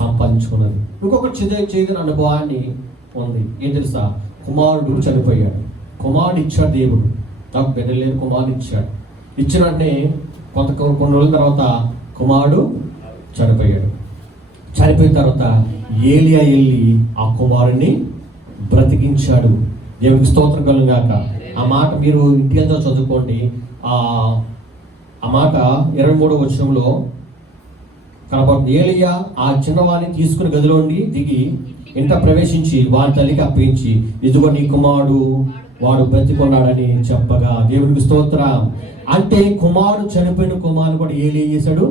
సంపాదించుకున్నది. ఇంకొక చేదున అనుభవాన్ని ఉంది. ఏం తెలుసా? కుమారుడు చనిపోయాడు. కుమారుడు ఇచ్చాడు దేవుడు. నాకు బిడ్డలేని కుమారుడు ఇచ్చాడు. ఇచ్చిన వెంటనే కొన్ని రోజుల తర్వాత కుమారుడు చనిపోయాడు. చనిపోయిన తర్వాత ఏలియా వెళ్ళి ఆ కుమారుణ్ణి బ్రతికించాడు. దేవునికి స్తోత్రం కలుగాక. ఆ మాట మీరు ఇంటికి చదువుకోండి. ఆ మాట 23వ వచనంలో కనబడుతుంది. ఏలియా ఆ చిన్నవాడిని తీసుకుని గదిలోండి దిగి ఇంట ప్రవేశించి వారి తల్లికి అప్పించి, ఇదిగో నీ కుమారుడు, వాడు బ్రతికొన్నాడని చెప్పగా, దేవునికి స్తోత్రం. అంటే కుమారుడు, చనిపోయిన కుమారుడు కూడా ఏలియా చేశాడు,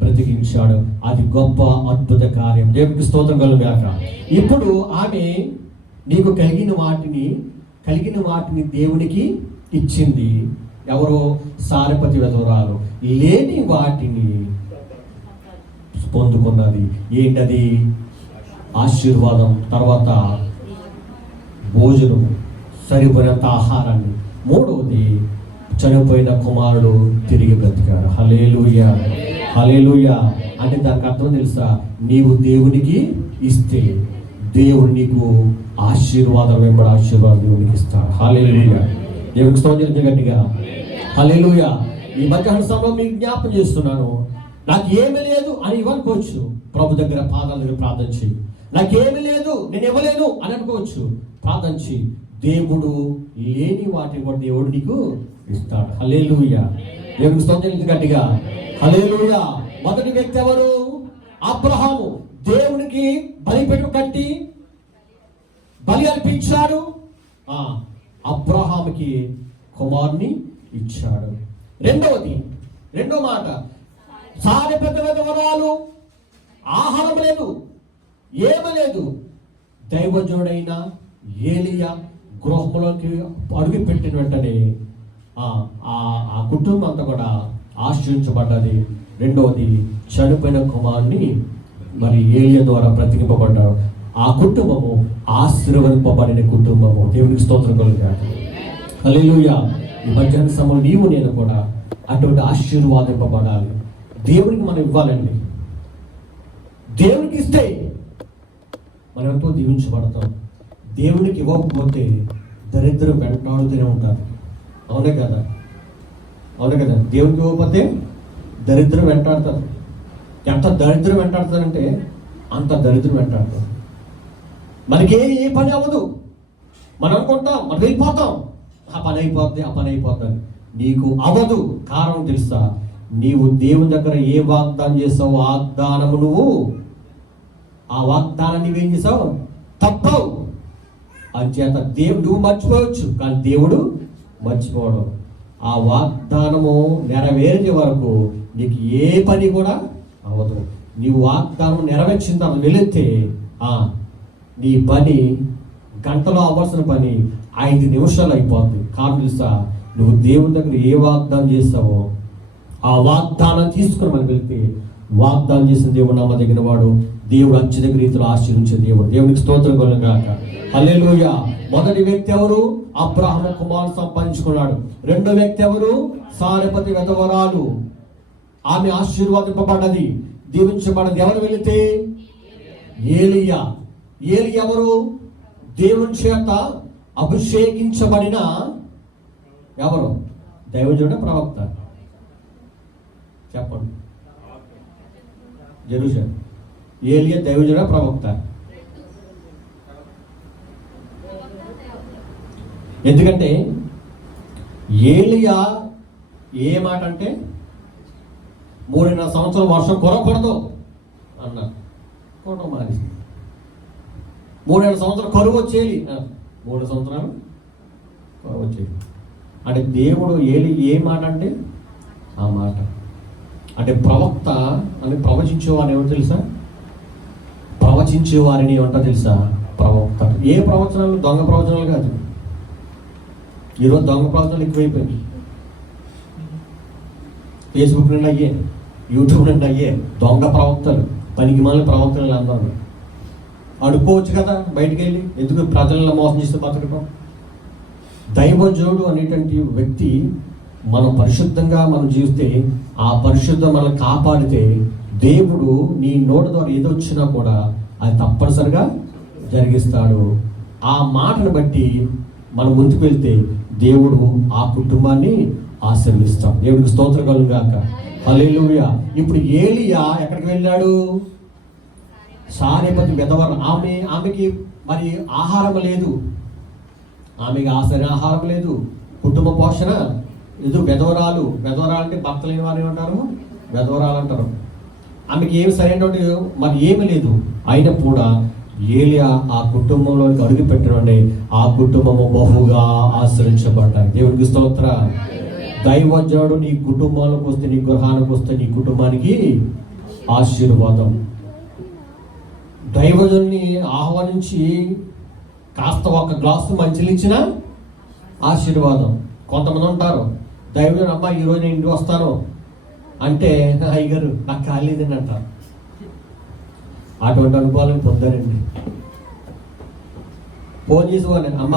బ్రతికించాడు. అది గొప్ప అద్భుత కార్యం. దేవునికి స్తోత్రం కలుగాక. ఇప్పుడు ఆమె నీకు కలిగిన వాటిని దేవునికి ఇచ్చింది. ఎవరో సారెపతి విధవరాలు లేని వాటిని పొందుకున్నది. ఏంటది? ఆశీర్వాదం, తర్వాత భోజనం, సరిపోయినంత ఆహారాన్ని. మూడవది చనిపోయిన కుమారుడు తిరిగి బ్రతికాడు. హల్లెలూయా, హల్లెలూయా. అంటే దానికి అర్థం తెలుసా? నీవు దేవునికి ఇస్తే దేవుడు నీకు ఆశీర్వాదం వెంబడి ఆశీర్వాదం దేవునికి ఇస్తాడు. హల్లెలూయా. దేవునికి స్తోత్రం గట్టిగా హల్లెలూయా. ఈ మధ్యాహ్న సమయంలో మీకు జ్ఞాపం చేస్తున్నాను, నాకు ఏమీ లేదు అని ఇవ్వనుకోవచ్చు. ప్రభు దగ్గర పాదాల దగ్గర ప్రార్థన చేయి. నాకేమీ లేదు, నేను ఇవ్వలేను అని అనుకోవచ్చు. ప్రార్థన చేయి. దేవుడు లేని వాటిని కూడా దేవుడు నీకు ఇస్తాడు. హల్లెలూయా. దేవునికి స్తోత్రం గట్టిగా హల్లెలూయా. మొదటి వ్యక్తి ఎవరు? అబ్రహాము. దేవునికి బలిపీఠం కట్టి బలి అర్పించాడు. అబ్రహాముకి కుమారుని ఇచ్చాడు. రెండో మాట, సారెపతి విధవరాలు, ఆహారం లేదు, ఏమీ లేదు. దైవజుడైన ఏలియా గృహంలోకి అడుగు పెట్టిన వెంటనే ఆ కుటుంబం అంతా కూడా ఆశ్రయించబడ్డది. రెండవది, చనిపోయిన కుమారుని మరి ఏలియా ద్వారా బ్రతికింపబడ్డాడు. ఆ కుటుంబము ఆశీర్వదింపబడిన కుటుంబము. దేవునికి స్తోత్రం కలుగాక. హల్లెలూయా. ఈ మధ్యాహ్న సమయంలో నీవు నేను కూడా అటువంటి ఆశీర్వాదింపబడాలి. దేవునికి మనం ఇవ్వాలండి. దేవునికి ఇస్తే మనం ఎంతో దీవించబడతాం. దేవునికి ఇవ్వకపోతే దరిద్రం వెంటాడుతూనే ఉంటుంది. అవునే కదా? దేవునికి ఇవ్వకపోతే దరిద్రం వెంటాడుతుంది. ఎంత దరిద్రం వెంటాడుతుందంటే అంత దరిద్రం వెంటాడుతుంది. మనకే ఏ పని అవ్వదు. మనం అనుకుంటాం, మనం వెళ్ళిపోతాం, ఆ పని అయిపోద్ది. నీకు అవ్వదు. కారణం తెలుసా? నీవు దేవుని దగ్గర ఏ వాగ్దానం చేస్తావు, వాగ్దానము ఆ వాగ్దానం నువ్వేం చేసావు? తప్పవు. అంచేత నువ్వు మర్చిపోవచ్చు, కానీ దేవుడు మర్చిపోవడం. ఆ వాగ్దానము నెరవేరే వరకు నీకు ఏ పని కూడా అవ్వదు. నీవు వాగ్దానం నెరవేర్చిన తర్వాత వెళితే నీ పని గంటలో అవ్వాల్సిన పని 5 నిమిషాలు అయిపోతుంది. కారణం తెలుసా? నువ్వు దేవుని దగ్గర ఏ వాగ్దానం చేస్తావో ఆ వాగ్దానం తీసుకుని మనం వెళ్తే, వాగ్దానం చేసిన దేవుడు నమ్మదగిన వాడు, దేవుడు అత్యధిక రీతిలో ఆశీర్వించే దేవుడు. దేవునికి స్తోత్రం కలుగాక. హల్లెలూయా. మొదటి వ్యక్తి ఎవరు? అబ్రహాము కుమారుడు సంపాదించుకున్నాడు. రెండో వ్యక్తి ఎవరు? సారెపతి విధవరాలు. ఆమె ఆశీర్వాదింపబడ్డది, దీవించబడ్డది. ఎవరు వెళితే? ఏలియా. ఎవరు? దేవుని చేత అభిషేకించబడిన ఎవరు? దైవజనుడు, ప్రవక్త? చెప్పండి. జెరూసలేం. ఏలియా దైవజనుడు, ప్రవక్త? ఎందుకంటే ఏలియా ఏ మాట అంటే 3.5 సంవత్సరాలు వర్షం కురవకూడదు అన్నారు. కోటం మానేసి 3.5 సంవత్సరాలు కరువు వచ్చేది. 3 సంవత్సరాలు కరువు వచ్చేది. అంటే దేవుడు ఏ మాట అంటే ఆ మాట. అంటే ప్రవక్త అని ప్రవచించేవారిని ఏమో తెలుసా? ప్రవచించేవారిని ఏమంటా తెలుసా? ప్రవక్త. ఏ ప్రవచనాలు? దొంగ ప్రవచనాలు కాదు. ఈరోజు దొంగ ప్రవచనాలు ఎక్కువైపోయింది. ఫేస్బుక్ నుండి అయ్యే, యూట్యూబ్ నుండి అయ్యే దొంగ ప్రవక్తలు, పనికి మాలిన ప్రవక్తలు అందరూ. అడుక్కోవచ్చు కదా బయటికి వెళ్ళి, ఎందుకు ప్రజలను మోసం చేస్తే బతకటం? దైవజనుడు అనేటువంటి వ్యక్తి మనం పరిశుద్ధంగా మనం జీవిస్తే, ఆ పరిశుద్ధం మనల్ని కాపాడితే, దేవుడు నీ నోటి ద్వారా ఏదొచ్చినా కూడా అది తప్పనిసరిగా జరిగిస్తాడు. ఆ మాటను బట్టి మనం ముందుకు వెళ్తే దేవుడు ఆ కుటుంబాన్ని ఆశీర్వదిస్తాం. దేవుడికి స్తోత్రం కలుగాక. హల్లెలూయా. ఇప్పుడు ఏలియా ఎక్కడికి వెళ్ళాడు? సారెపతి విధవర. ఆమెకి మరి ఆహారం లేదు, ఆమెకి ఆహారం లేదు, కుటుంబ పోషణ ఇది. విధవరాలు అంటే భర్త లేని వారు ఏమంటారు? విధవరాలు అంటారు. ఆమెకి ఏమి సరైనటువంటి మరి ఏమి లేదు. అయినా కూడా ఏలియా ఆ కుటుంబంలోకి అడుగు పెట్టడండి, ఆ కుటుంబము బహుగా ఆశ్రయించబడ్డాయి. దేవునికి స్తోత్ర. దైవజనుడు నీ కుటుంబానికి వస్తే, నీ గృహానికి వస్తే, నీ కుటుంబానికి ఆశీర్వాదం. దైవజనుని ఆహ్వానించి కాస్త ఒక గ్లాసు మంచిలు ఇచ్చిన ఆశీర్వాదం. కొంతమంది ఉంటారు, దైవజనుడు అమ్మ ఈరోజు నేను ఇంటికి వస్తాను అంటే అయ్యగారు నాకు కాలేదని అంటారు. అటువంటి అనుభవాలను పొందారండి. ఫోన్ చేసి వాళ్ళు అమ్మ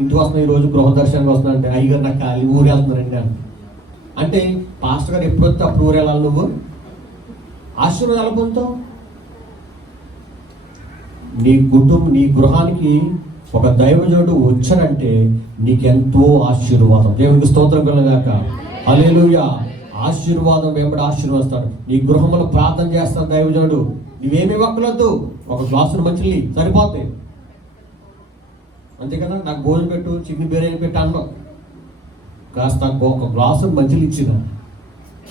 ఇంటికి వస్తున్నా, ఈరోజు గృహ దర్శనానికి వస్తున్నా అంటే అయ్యగారు నాకు ఖాళీ ఊరు వెళ్తున్నారండి అంటే పాస్టర్ గారు ఎప్పుడు వస్తే అప్పుడు ఊరు వెళ్ళాలి. నువ్వు ఆశీర్వాదం ఎలా పొందుతావు? నీ గృహానికి ఒక దైవజనుడు వచ్చాడంటే నీకెంతో ఆశీర్వాదం. దేవునికి స్తోత్రం కలుగాక. హల్లెలూయా. ఆశీర్వాదం వెంబడి ఆశీర్వదిస్తాడు. నీ గృహంలో ప్రార్థన చేస్తాడు దైవజనుడు. నువ్వేమి ఇవ్వక్కలొద్దు, ఒక గ్లాసులు మంచిని సరిపోతాయి అంతే కదా. నాకు భోజనం పెట్టు, చికెన్ బిర్యానీ పెట్టు అన్నాం, కాస్త ఒక గ్లాసు మంచిలు ఇచ్చిన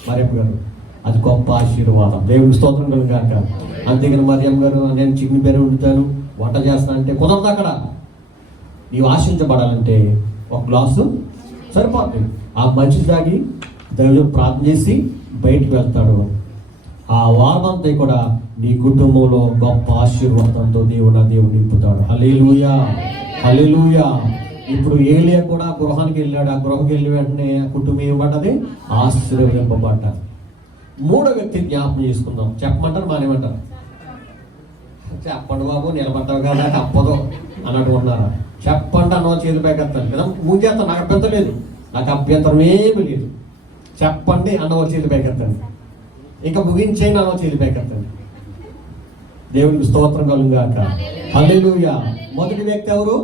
మరియమ్మ గారు, అది గొప్ప ఆశీర్వాదం. దేవునికి స్తోత్రం కలుగాక. అంతేగాని మరియమ్మ గారు నేను చికెన్ బిర్యానీ వండుతాను, వంట చేస్తాను అంటే కుదరదు. అక్కడ నీవు ఆశించబడాలంటే ఒక గ్లాసు సరిపోతుంది. ఆ మంచి తాగి దైవజనుడు ప్రార్థన చేసి బయటికి వెళ్తాడు. ఆ వారమంతా కూడా నీ కుటుంబంలో గొప్ప ఆశీర్వాదంతో దేవుడు నింపుతాడు. హల్లెలూయా, హల్లెలూయా. ఇప్పుడు ఏలియా కూడా గృహానికి వెళ్ళాడు. ఆ గృహంకి వెళ్ళి వెంటనే కుటుంబం ఏమన్నది? ఆశీర్వదింపబడ్డారు. మూడో వ్యక్తి జ్ఞాపకం చేసుకుందాం. చెప్పమంటారు మానేమంటారు? చెప్పండి బాబు, నిలబడ్డావు కదా తప్పదు అన్నట్టు ఉన్నారా? చెప్పండి అన్న చేతులు పైకెత్తాను కదా. మూజేస్తాను, నాకు అభ్యంతరం లేదు, నాకు అభ్యంతరం ఏమి లేదు. చెప్పండి అన్నవాళ్ళు చేతులు పైకెత్తండి. ఇంకా ముగించేయండి అన్న చేతులు పైకెత్తండి. దేవునికి స్తోత్రం కలుగాక. హల్లెలూయా. మొదటి వ్యక్తి ఎవరు?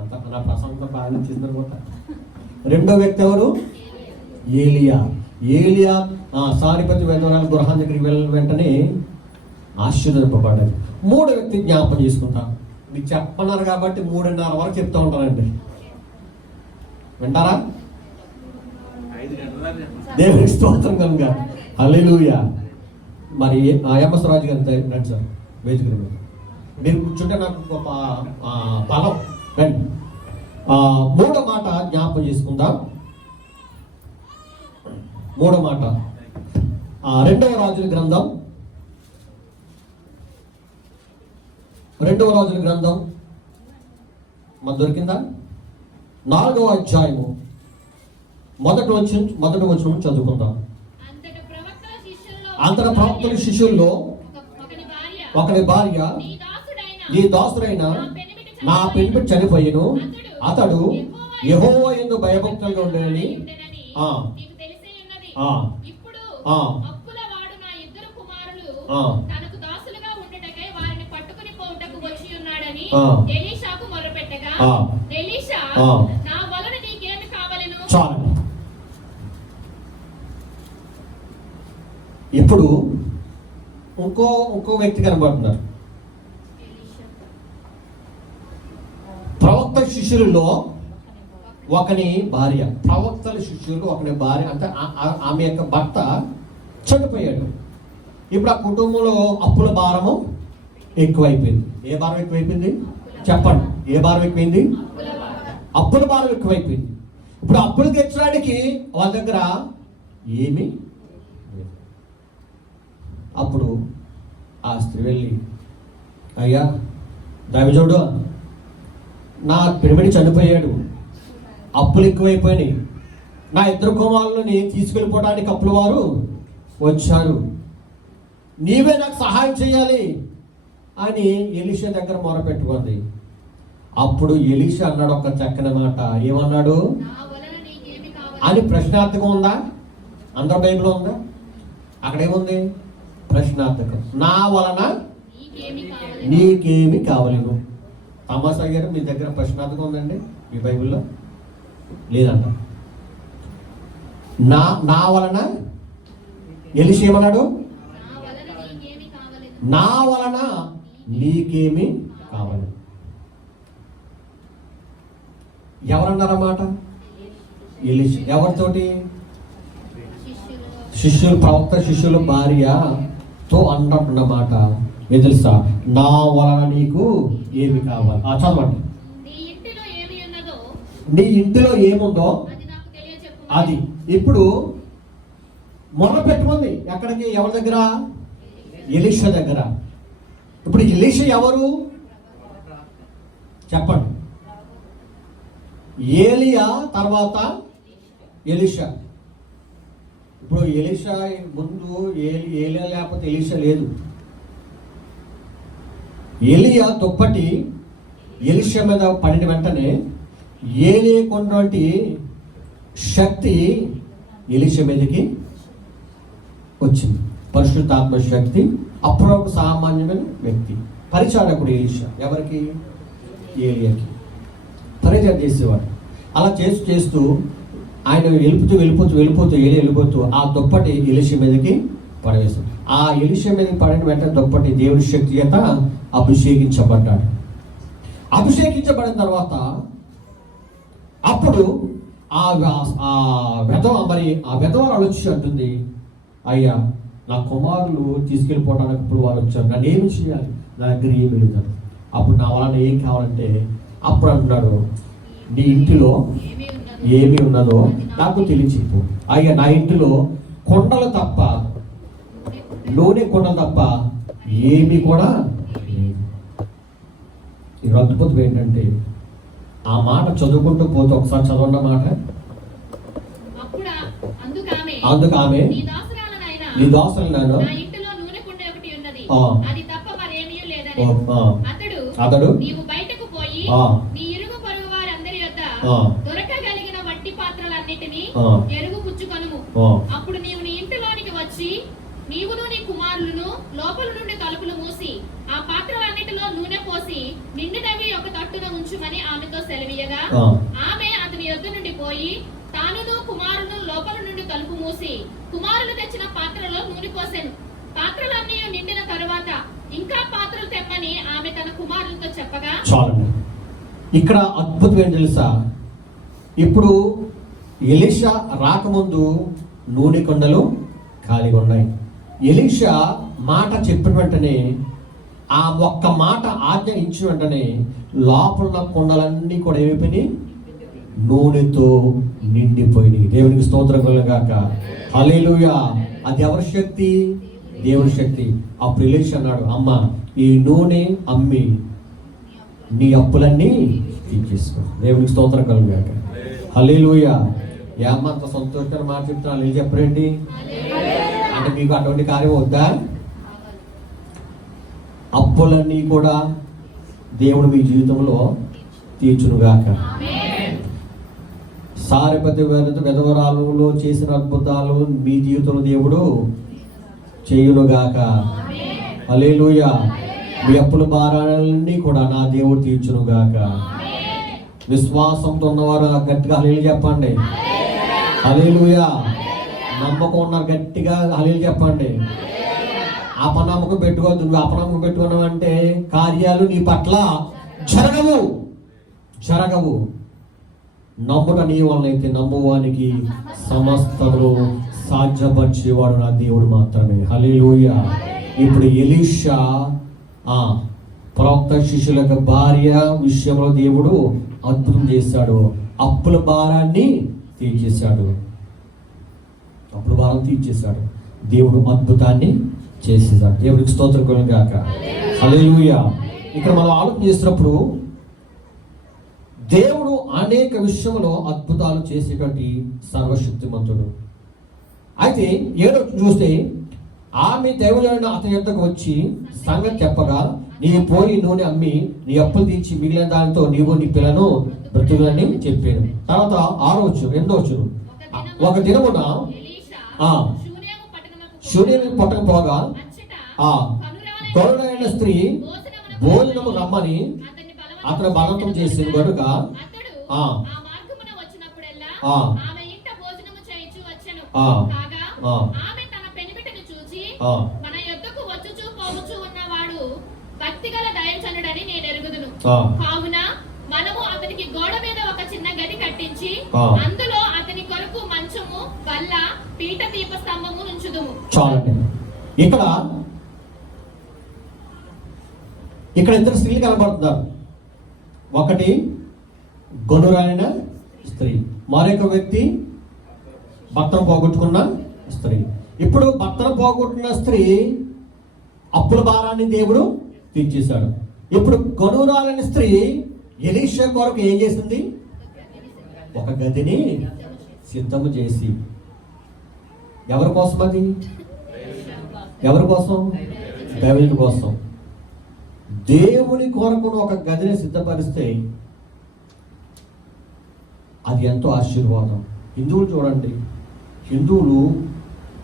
అంత నా ప్రసంగం బాగా చేసిందనుకుంటా. రెండో వ్యక్తి ఎవరు? ఏలియా సారెపతి విధవరాల గృహం దగ్గరికి వెళ్ళిన వెంటనే ఆశీర్వదింపబడ్డాడు. మూడో వ్యక్తి జ్ఞాపకం చేసుకుంటా. మీకు చెప్పన్నారు కాబట్టి 3:30 వరకు చెప్తూ ఉంటానండి, వింటారా? దేవునికి స్తోత్రం కలుగా. హల్లెలూయా. మరి ఎంఎస్ రాజు గారి రండి సార్, వేదిక మీరు కూర్చుంటే నాకు గొప్ప బలం. రండి. మూడో మాట జ్ఞాపకం చేసుకుందాం. మూడో మాట రెండవ రాజుల గ్రంథం మన దొరికిందా? 4వ అధ్యాయము మొదటి వచనం చదువుకుందాం. అంతట ప్రవక్తల శిష్యుల్లో ఒకని భార్య, ఈ దాసుడైన నా పెనిమిటి చనిపోయిను, అతడు యెహోవా యందు భయభక్తులుగా ఉండేనని ఎలీషాకు మొర్రపెట్టగా ఎలీషా నా వలన నీకేమి కావలెను? చాలు. ఇప్పుడు ఇంకో వ్యక్తి కనబడుతున్నారు. ప్రవక్త శిష్యులలో ఒకని భార్య, ప్రవక్తల శిష్యులు ఒకని భార్య అంటే ఆమె యొక్క భర్త చనిపోయాడు. ఇప్పుడు ఆ కుటుంబంలో అప్పుల భారము ఎక్కువైపోయింది. ఏ భారం ఎక్కువైపోయింది? చెప్పండి, ఏ భారం ఎక్కువైంది? అప్పుల భారం ఎక్కువైపోయింది. ఇప్పుడు అప్పులు తెచ్చడానికి వాళ్ళ దగ్గర ఏమి. అప్పుడు ఆ స్త్రీ వెళ్ళి, అయ్యా దైవజనుడు, నా పెనిమిటి చనిపోయాడు, అప్పులు ఎక్కువైపోయినాయి, నా 2 కుమారులని తీసుకెళ్ళిపోవడానికి అప్పుల వారు వచ్చారు, నీవే నాకు సహాయం చేయాలి అని ఎలీషా దగ్గర మొరపెట్టుకుంది. అప్పుడు ఎలీషా అన్నాడు ఒక చక్కని మాట. ఏమన్నాడు? అని ప్రశ్నార్థకం ఉందా? అందరూ బైబిల్లో ఉందా? అక్కడేముంది? ప్రశ్నార్థకం. నా వలన నీకేమి కావలేను. తమాషా గారు, మీ దగ్గర ప్రశ్నార్థకం ఉందండి మీ బైబిల్లో? లేదంట. నా వలన ఎలీషా ఏమన్నాడు? నా వలన నీకేమి కావలేదు. నా వలన నీకేమి కావాలి. ఎవరన్నారన్నమాట? ఎలీషా. ఎవరితోటి? శిష్యులు, ప్రవక్త శిష్యుల భార్యతో అన్నమాట. ఏం తెలుసా? నా వలన నీకు ఏమి కావాలి. చదవండి. నీ ఇంటిలో ఏమి ఉన్నదో, నీ ఇంటిలో ఏముందో అది నాకు తెలియచెప్పు. అది. ఇప్పుడు మొదలు పెట్టుకుంది ఎక్కడికి? ఎవరి దగ్గర? ఎలీషా దగ్గర. ఇప్పుడు ఎలీషా ఎవరు చెప్పండి? ఏలియా తర్వాత ఎలీషా. ఇప్పుడు ఎలీషా ముందు ఏలియా లేకపోతే ఎలీషా లేదు. ఏలియా దుప్పటి ఎలీషా మీద పడిన వెంటనే ఏలియాకున్నటువంటి శక్తి ఎలీషా మీదకి వచ్చింది. పరిశుద్ధాత్మ శక్తి. అప్పుడు ఒక సామాన్యమైన వ్యక్తి, పరిచారకుడు ఎలీషా. ఎవరికి? ఏలియాకి పరిచయం చేసేవాడు. అలా చేస్తూ ఆయన వెళ్ళిపోతూ వెళ్ళిపోతూ ఆ దుప్పటి ఎలీషా మీదకి పడవేశాడు. ఆ ఎలీషా మీదకి పడిన వెంటనే దుప్పటి దేవుని శక్తి చేత అభిషేకించబడ్డాడు. అభిషేకించబడిన తర్వాత అప్పుడు ఆ విధవరాలు వచ్చి అంటుంది, అయ్యా నా కుమారులు తీసుకెళ్ళిపోవడానికి ఇప్పుడు వాళ్ళు వచ్చారు, నన్ను ఏమి చేయాలి? నా దగ్గర ఏమి లేదు. అప్పుడు నా వలన ఏం కావాలంటే అప్పుడు అంటున్నాడు, నీ ఇంటిలో ఏమి ఉన్నదో నాకు తెలియచెప్పు. అయ్యా నా ఇంటిలో కొండలు తప్ప, నూనె కొండలు తప్ప ఏమి కూడా లేదు. ఈ అద్భుతం ఏంటంటే ఆ మాట చదువుకుంటూ పోతే ఒకసారి చదవండి మాట. అందుకు ఆమె, నీ దాసులు నాను, నా ఇంటిలో నూనె కుండ ఒకటి ఉన్నది, అది తప్ప మరేమీ లేదని. అతడు నీవు బయటకు పోయి నీ ఇరుగు పొరుగు వారందరి యొద్ద దొరకగలిగిన వట్టి పాత్రలన్నిటినీ ఎరుగు పుచ్చుకొనుము. అప్పుడు నీవు నీ ఇంటిలోనికి వచ్చి నీవును నీ కుమారులను లోపల నుండి తలుపులు మూసి ఆ పాత్రలన్నిటిలో నూనె పోసి నిండినవి ఒక తట్టున ఉంచుమని ఆమెతో సెలవీయగా, ఆమె అతని యొద్ద నుండి పోయి తానును కుమారును లోపల నుండి తలుపు మూసి కుమారులు తెచ్చిన పాత్రలో నూనె పోసెను. పాత్రలన్నీ నిండిన తరువాత ఇంకా పాత్రలు తెమ్మని ఆమె తన కుమారులతో చెప్పగా, చాలండి. ఇక్కడ అద్భుతం ఏం తెలుసా? ఇప్పుడు ఎలీషా రాకముందు నూనె కొండలు ఖాళీగా ఉన్నాయి. ఎలీషా మాట చెప్పిన వెంటనే, ఆ ఒక్క మాట ఆజ్ఞ ఇచ్చిన వెంటనే లోపల కొండలన్నీ కూడా ఏమైపోయినాయి? నూనెతో నిండిపోయినాయి. దేవునికి స్తోత్రం కలుగుగాక. హల్లెలూయా. అది ఎవరి శక్తి? దేవుని శక్తి. అప్పుడు ఎలీషా అన్నాడు, అమ్మ ఈ నూనె అమ్మి నీ అప్పులన్నీ తీర్చేసుకో. దేవునికి స్తోత్రం కలుగుగాక. హల్లెలూయా. ఏమ్మ అంత సంతోషంగా మాట చెప్తున్నాను, ఏం చెప్పరండి? అంటే మీకు అటువంటి కార్యం వద్దా? అప్పులన్నీ కూడా దేవుడు మీ జీవితంలో తీర్చునుగాక. సారెపతి విధవరాలులో చేసిన అద్భుతాలు మీ జీవితంలో దేవుడు చేయునుగాక. హల్లెలూయా. మీ అప్పుల భారాలన్నీ కూడా నా దేవుడు తీర్చునుగాక. విశ్వాసంతో ఉన్నవారు గట్టిగా హల్లెలూయా చెప్పండి. హల్లెలూయా. నమ్మకం ఉన్నారు గట్టిగా హల్లెలూయా చెప్పండి. అపనమ్మకం పెట్టుకోవద్దు. నువ్వు అపనమ్మకం పెట్టుకున్నావు అంటే కార్యాలు నీ పట్ల జరగవు. నమ్ముట నీ వలనైతే నమ్మువానికి సమస్తములు సాధ్యపరిచేవాడు నా దేవుడు మాత్రమే. హల్లెలూయా. ఇప్పుడు ఎలీషా ప్రవక్త శిష్యుల భార్య విషయంలో దేవుడు అద్భుతం చేశాడు. అప్పుల భారాన్ని తీర్చేశాడు. దేవుడు అద్భుతాన్ని చేసేశాడు. దేవుడికి స్తోత్రం కలుగుగాక. హల్లెలూయా. ఇక్కడ మనం ఆలోచన చేసినప్పుడు దేవుడు అనేక విషయంలో అద్భుతాలు చేసేటువంటి సర్వశక్తిమంతుడు. అయితే ఏడో చూస్తే ఆమె దేవుడైన అతని యొద్దకు వచ్చి సంగతి చెప్పగా, నీవు పోయి నూనె అమ్మి నీ అప్పులు తీర్చి మిగిలిన దానితో నీవు నీ పిల్లను బ్రతుకులని చెప్పాను. తర్వాత 2వ ఒక దినమున శూన్యము పట్టకపోగా గొర్రెలైన స్త్రీ భోజనము రమ్మని అతను బలవంతం చేసింది కనుక వచ్చినప్పుడెల్లా ఆ ఆమె ఇంట భోజనము చేయించు వచ్చెను. ఆ కాగా ఆ ఆమె తన పెనిమిటి ఆ. మన యొద్దకు వచ్చుచూ పోవచ్చు ఉన్నవాడు భక్తిగల దైవజనుడని నేను ఎరుగుదును. ఆ. కావున మనము అతనికి గోడ మీద ఒక చిన్న గది కట్టించి ఆ. అందులో అతని కొరకు మంచము, బల్ల, పీట, దీప స్తంభము ఉంచుదుము. చాలండి. ఇక్కడ ఇద్దరు స్త్రీలు కనబడుతున్నారు. ఒకటి గొనురైన స్త్రీ, మరొక వ్యక్తి భర్తను పోగొట్టుకున్న స్త్రీ. ఇప్పుడు భర్తను పోగొట్టుకున్న స్త్రీ అప్పుల భారాన్ని దేవుడు తీర్చేశాడు. ఇప్పుడు గొనురాలని స్త్రీ ఎలీషా కొరకు ఏం చేసింది? ఒక గదిని సిద్ధము చేసి. ఎవరి కోసం అది? ఎవరి కోసం? దైవుని కోసం. దేవుని కొరకు ఒక గదిని సిద్ధపరిస్తే అది ఎంతో ఆశీర్వాదం. హిందువులు చూడండి, హిందువులు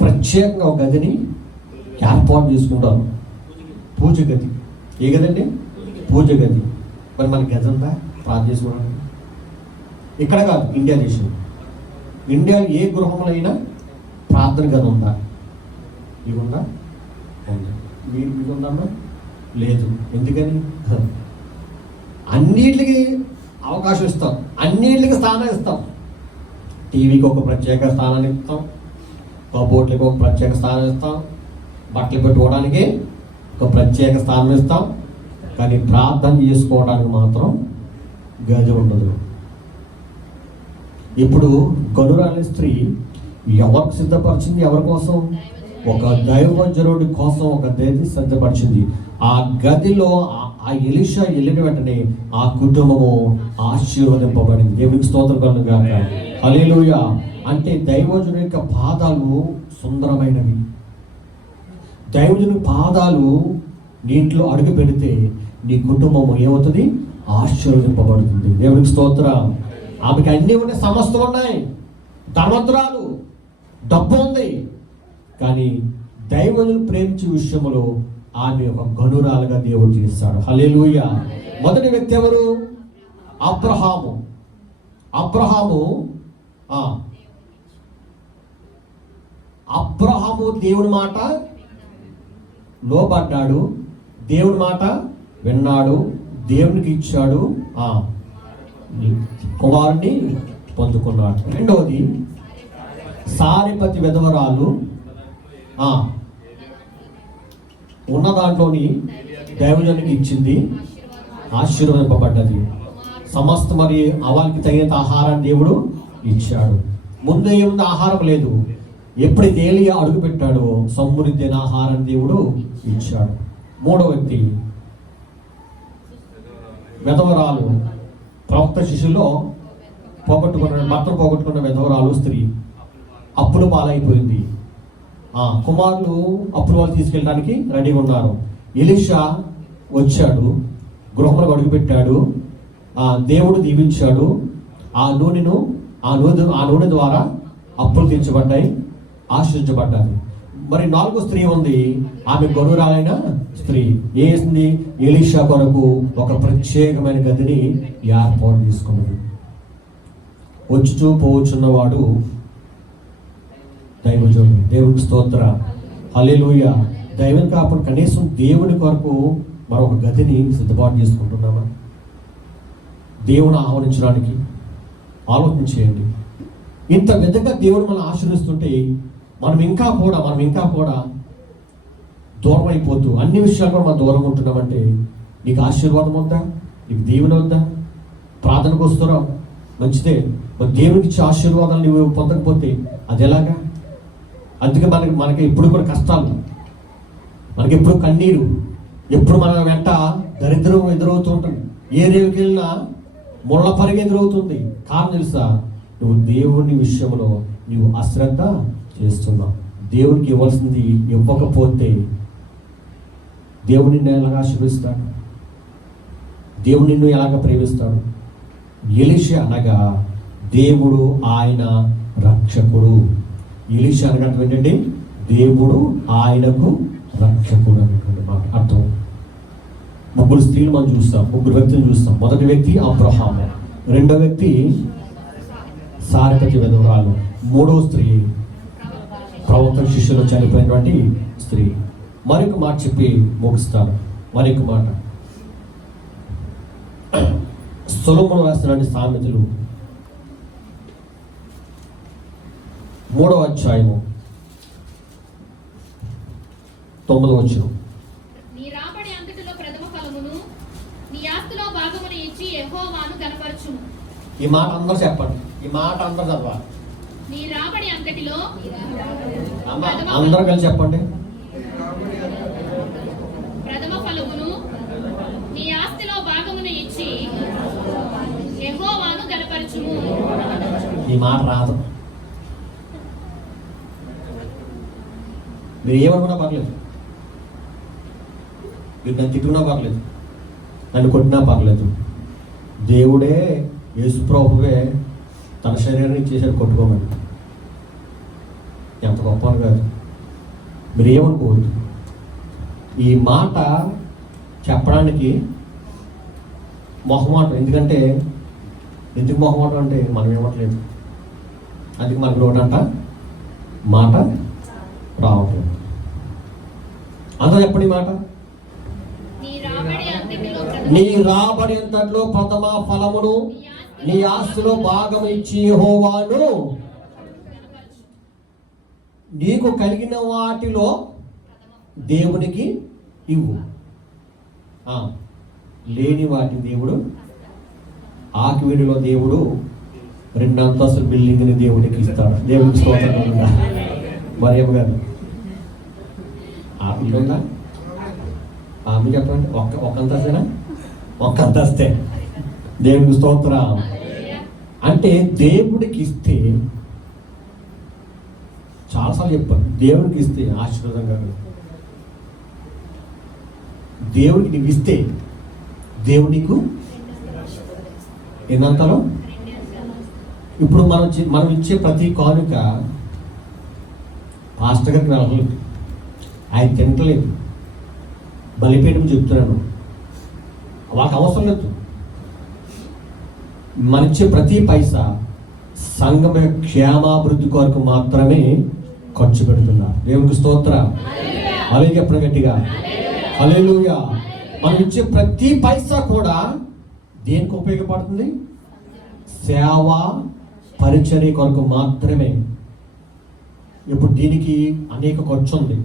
ప్రత్యేకంగా ఒక గదిని ఏర్పాటు చేసుకుంటారు. పూజ గది. ఏ గదండి? పూజ గది. మరి మన గది ఉందా ప్రార్థన చేసుకోవడానికి? ఇక్కడ కాదు, ఇండియా దేశం. ఇండియాలో ఏ గృహంలో అయినా ప్రార్థన గది ఉందా? ఇది ఉందా? మీకు ఉందమ్మా? లేదు. ఎందుకని? అన్నిటికి అవకాశం ఇస్తాం, అన్నిటికి స్థానం ఇస్తాం. టీవీకి ఒక ప్రత్యేక స్థానాన్ని ఇస్తాం, కబోర్డ్లకి ఒక ప్రత్యేక స్థానం ఇస్తాం, బట్టలు పెట్టుకోవడానికి ఒక ప్రత్యేక స్థానం ఇస్తాం. కానీ ప్రార్థన చేసుకోవడానికి మాత్రం గది ఉండదు. ఇప్పుడు గనురాలి స్త్రీ ఎవరికి సిద్ధపరిచింది? ఎవరి కోసం? ఒక దైవజనుడి కోసం ఒక గది సిద్ధపరిచింది. ఆ గదిలో ఆ ఎలీషా వెళ్ళిన వెంటనే ఆ కుటుంబము ఆశీర్వదింపబడింది. దేవునికి స్తోత్రం కలుగును గాక. హల్లెలూయా. అంటే దైవజనుడి యొక్క పాదాలు సుందరమైనవి. దైవజనుడి పాదాలు నీటిలో అడుగు పెడితే నీ కుటుంబము ఏమవుతుంది? ఆశీర్వదింపబడుతుంది. దేవునికి స్తోత్రం. ఆమెకి అన్నీ ఉన్నాయి, సమస్తం ఉన్నాయి, ధనవంతురాలు, డబ్బు ఉంది. కానీ దైవజనుడు ప్రేమించే విషయంలో ఆమె ఒక గనురాలుగా దేవుడు చేస్తాడు. హల్లెలూయా. మొదటి వ్యక్తి ఎవరు? అబ్రహాము. అబ్రహాము దేవుని మాట లోబడ్డాడు, దేవుని మాట విన్నాడు, దేవునికి ఇచ్చాడు, కుమారుని పొందుకున్నాడు. రెండవది సారెపతి విధవరాలు ఉన్న దాంట్లోని దైవజనునికి ఇచ్చింది, ఆశీర్వదింపబడ్డది. సమస్త మరి అవానికి తగినంత ఆహారాన్ని దేవుడు ఇచ్చాడు. ముందు ఏముంది? ఆహారం లేదు. ఎప్పుడు ఏలియా అడుగు పెట్టాడో సమృద్ధి అయిన ఆహారాన్ని దేవుడు ఇచ్చాడు. మూడో వ్యక్తి విధవరాలు. ప్రవక్త శిష్యుల్లో భర్తను పోగొట్టుకున్న విధవరాలు స్త్రీ అప్పుల పాలైపోయింది. కుమారులు అప్పుల వాళ్ళు తీసుకెళ్ళడానికి రెడీగా ఉన్నారు. ఎలీషా వచ్చాడు, గృహంలో అడుగుపెట్టాడు, దేవుడు దీవించాడు. ఆ నూనె ద్వారా అప్పులు తీర్చబడ్డాయి, ఆశ్రయించబడ్డాయి. మరి నాలుగో స్త్రీ ఉంది, ఆమె గొనురాలైన స్త్రీ. ఏసింది? ఎలీషా కొరకు ఒక ప్రత్యేకమైన గదిని ఏర్పాటు తీసుకున్నది. వచ్చుచూ పోవచ్చున్నవాడు దైవజనుడు. దేవునికి స్తోత్ర. హల్లెలూయా. దైవం కాకుండా కనీసం దేవుని కొరకు మరొక గదిని సిద్ధపాటు చేసుకుంటున్నామా? దేవుని ఆహ్వానించడానికి ఆలోచన చేయండి. ఇంత విధంగా దేవుడు మనం ఆశీర్వదిస్తుంటే మనం ఇంకా కూడా దూరం అయిపోతూ అన్ని విషయాలు కూడా మనం దూరం ఉంటున్నామంటే నీకు ఆశీర్వాదం వద్దా? నీకు దేవుని వద్దా? ప్రార్థనకు వస్తున్నావు, మంచిదే. మరి దేవునికి ఇచ్చే ఆశీర్వాదాలు నువ్వు పొందకపోతే అది ఎలాగా? అందుకే మనకి ఎప్పుడు కూడా కష్టాలు, మనకి ఎప్పుడు కన్నీరు, ఎప్పుడు మన వెంట దరిద్రం ఎదురవుతూ ఉంటుంది. ఏ రేవుకి వెళ్ళినా ముళ్ళ పరిగె ఎదురవుతుంది. కారణం తెలుసా? నువ్వు దేవుని విషయంలో నువ్వు అశ్రద్ధ చేస్తున్నావు. దేవునికి ఇవ్వాల్సింది ఇవ్వకపోతే దేవుడు నిన్ను ఎలాగ ఆశీర్వదిస్తాడు? దేవుడు నిన్ను ఎలాగ ప్రేమిస్తాడు? ఎలీషా అనగా దేవుడు, ఆయన రక్షకుడు. ఎలీషా అనగా ఏంటంటే దేవుడు ఆయనకు రక్షకుడు అనేటువంటి మాట అర్థం. ముగ్గురు స్త్రీలు మనం చూస్తాం, ముగ్గురు వ్యక్తులు చూస్తాం. మొదటి వ్యక్తి అబ్రహాము, రెండో వ్యక్తి సారెపతి విధవరాలు, మూడో స్త్రీ ప్రవక్త మొత్తం శిష్యులు చనిపోయినటువంటి స్త్రీ. మరొక మాట చెప్పి ముగిస్తాను. మరొక మాట సొలొమోను రాసినటువంటి సామెతలు 3వ అధ్యాయము 9వ వచనం. నీ రాబడి అంతటిలో ప్రథమ ఫలమును నీ ఆస్తిలో భాగమును ఇచ్చి యెహోవాను కనపరచుము. ఈ మాట అందరూ చెప్పండి. ఈ మాట అందరూ చదవాలి. నీ రాబడి అంతటిలో అందరూ కలిసి చెప్పండి. ప్రథమ ఫలమును నీ ఆస్తిలో భాగమును ఇచ్చి యెహోవాను కనపరచుము. ఈ మాట రాదు. మీరు ఏమనుకున్నా పర్లేదు, మీరు నన్ను తిట్టుకున్నా పర్లేదు, నన్ను కొట్టినా పర్లేదు, దేవుడే యేసుప్రభువే తన శరీరాన్ని ఇచ్చేసాడు కొట్టుకోమని. ఎంత గొప్ప కాదు. మీరు ఏమనుకోవద్దు. ఈ మాట చెప్పడానికి మొహమాటం. ఎందుకు మొహమాటం అంటే మనం ఏమట్లేదు, అందుకే మనకు రోడ్డంట మాట రావట్లేదు. అందరూ చెప్పండి మాట. నీ రాబడి అంతట్లో ప్రథమ ఫలమును నీ ఆస్తిలో భాగం ఇచ్చి యెహోవాను నీకు కలిగిన వాటిలో దేవునికి ఇవ్వు. లేని వాటి దేవుడు ఆకివీడిలో దేవుడు 2 అంతస్తుల బిల్డింగ్ని దేవుడికి ఇస్తాడు. దేవుడికి స్తోత్రం. మరియమ్మ గారు ఆ ఇల్లు ఉందా? ఆమె చెప్పండి. ఒక అంతస్తేనా? ఒక అంతస్తే. దేవుడికి స్తోత్రం. అంటే దేవుడికి ఇస్తే, చాలాసార్లు చెప్పాను, దేవుడికి ఇస్తే ఆశీర్వాదంగా. దేవుడికి నీకు ఇస్తే దేవుడు నీకు ఎన్నంతలో. ఇప్పుడు మనం ఇచ్చే ప్రతి కానుక పాస్టర్ గారికి వెళ్ళలేదు, ఆయన తింటలేదు, బలిపీఠం చెప్తున్నాను, వాళ్ళకి అవసరం లేదు. మన ఇచ్చే ప్రతి పైసా సంఘం క్షేమాభివృద్ధి కొరకు మాత్రమే ఖర్చు పెడుతున్నారు. దేవునికి స్తోత్రం. హల్లెలూయా చెప్పండి గట్టిగా. హల్లెలూయా. మనం ఇచ్చే ప్రతి పైసా కూడా దేనికి ఉపయోగపడుతుంది? సేవ పరిచర్య కొరకు మాత్రమే. ఇప్పుడు దీనికి అనేక ఖర్చు ఉంది,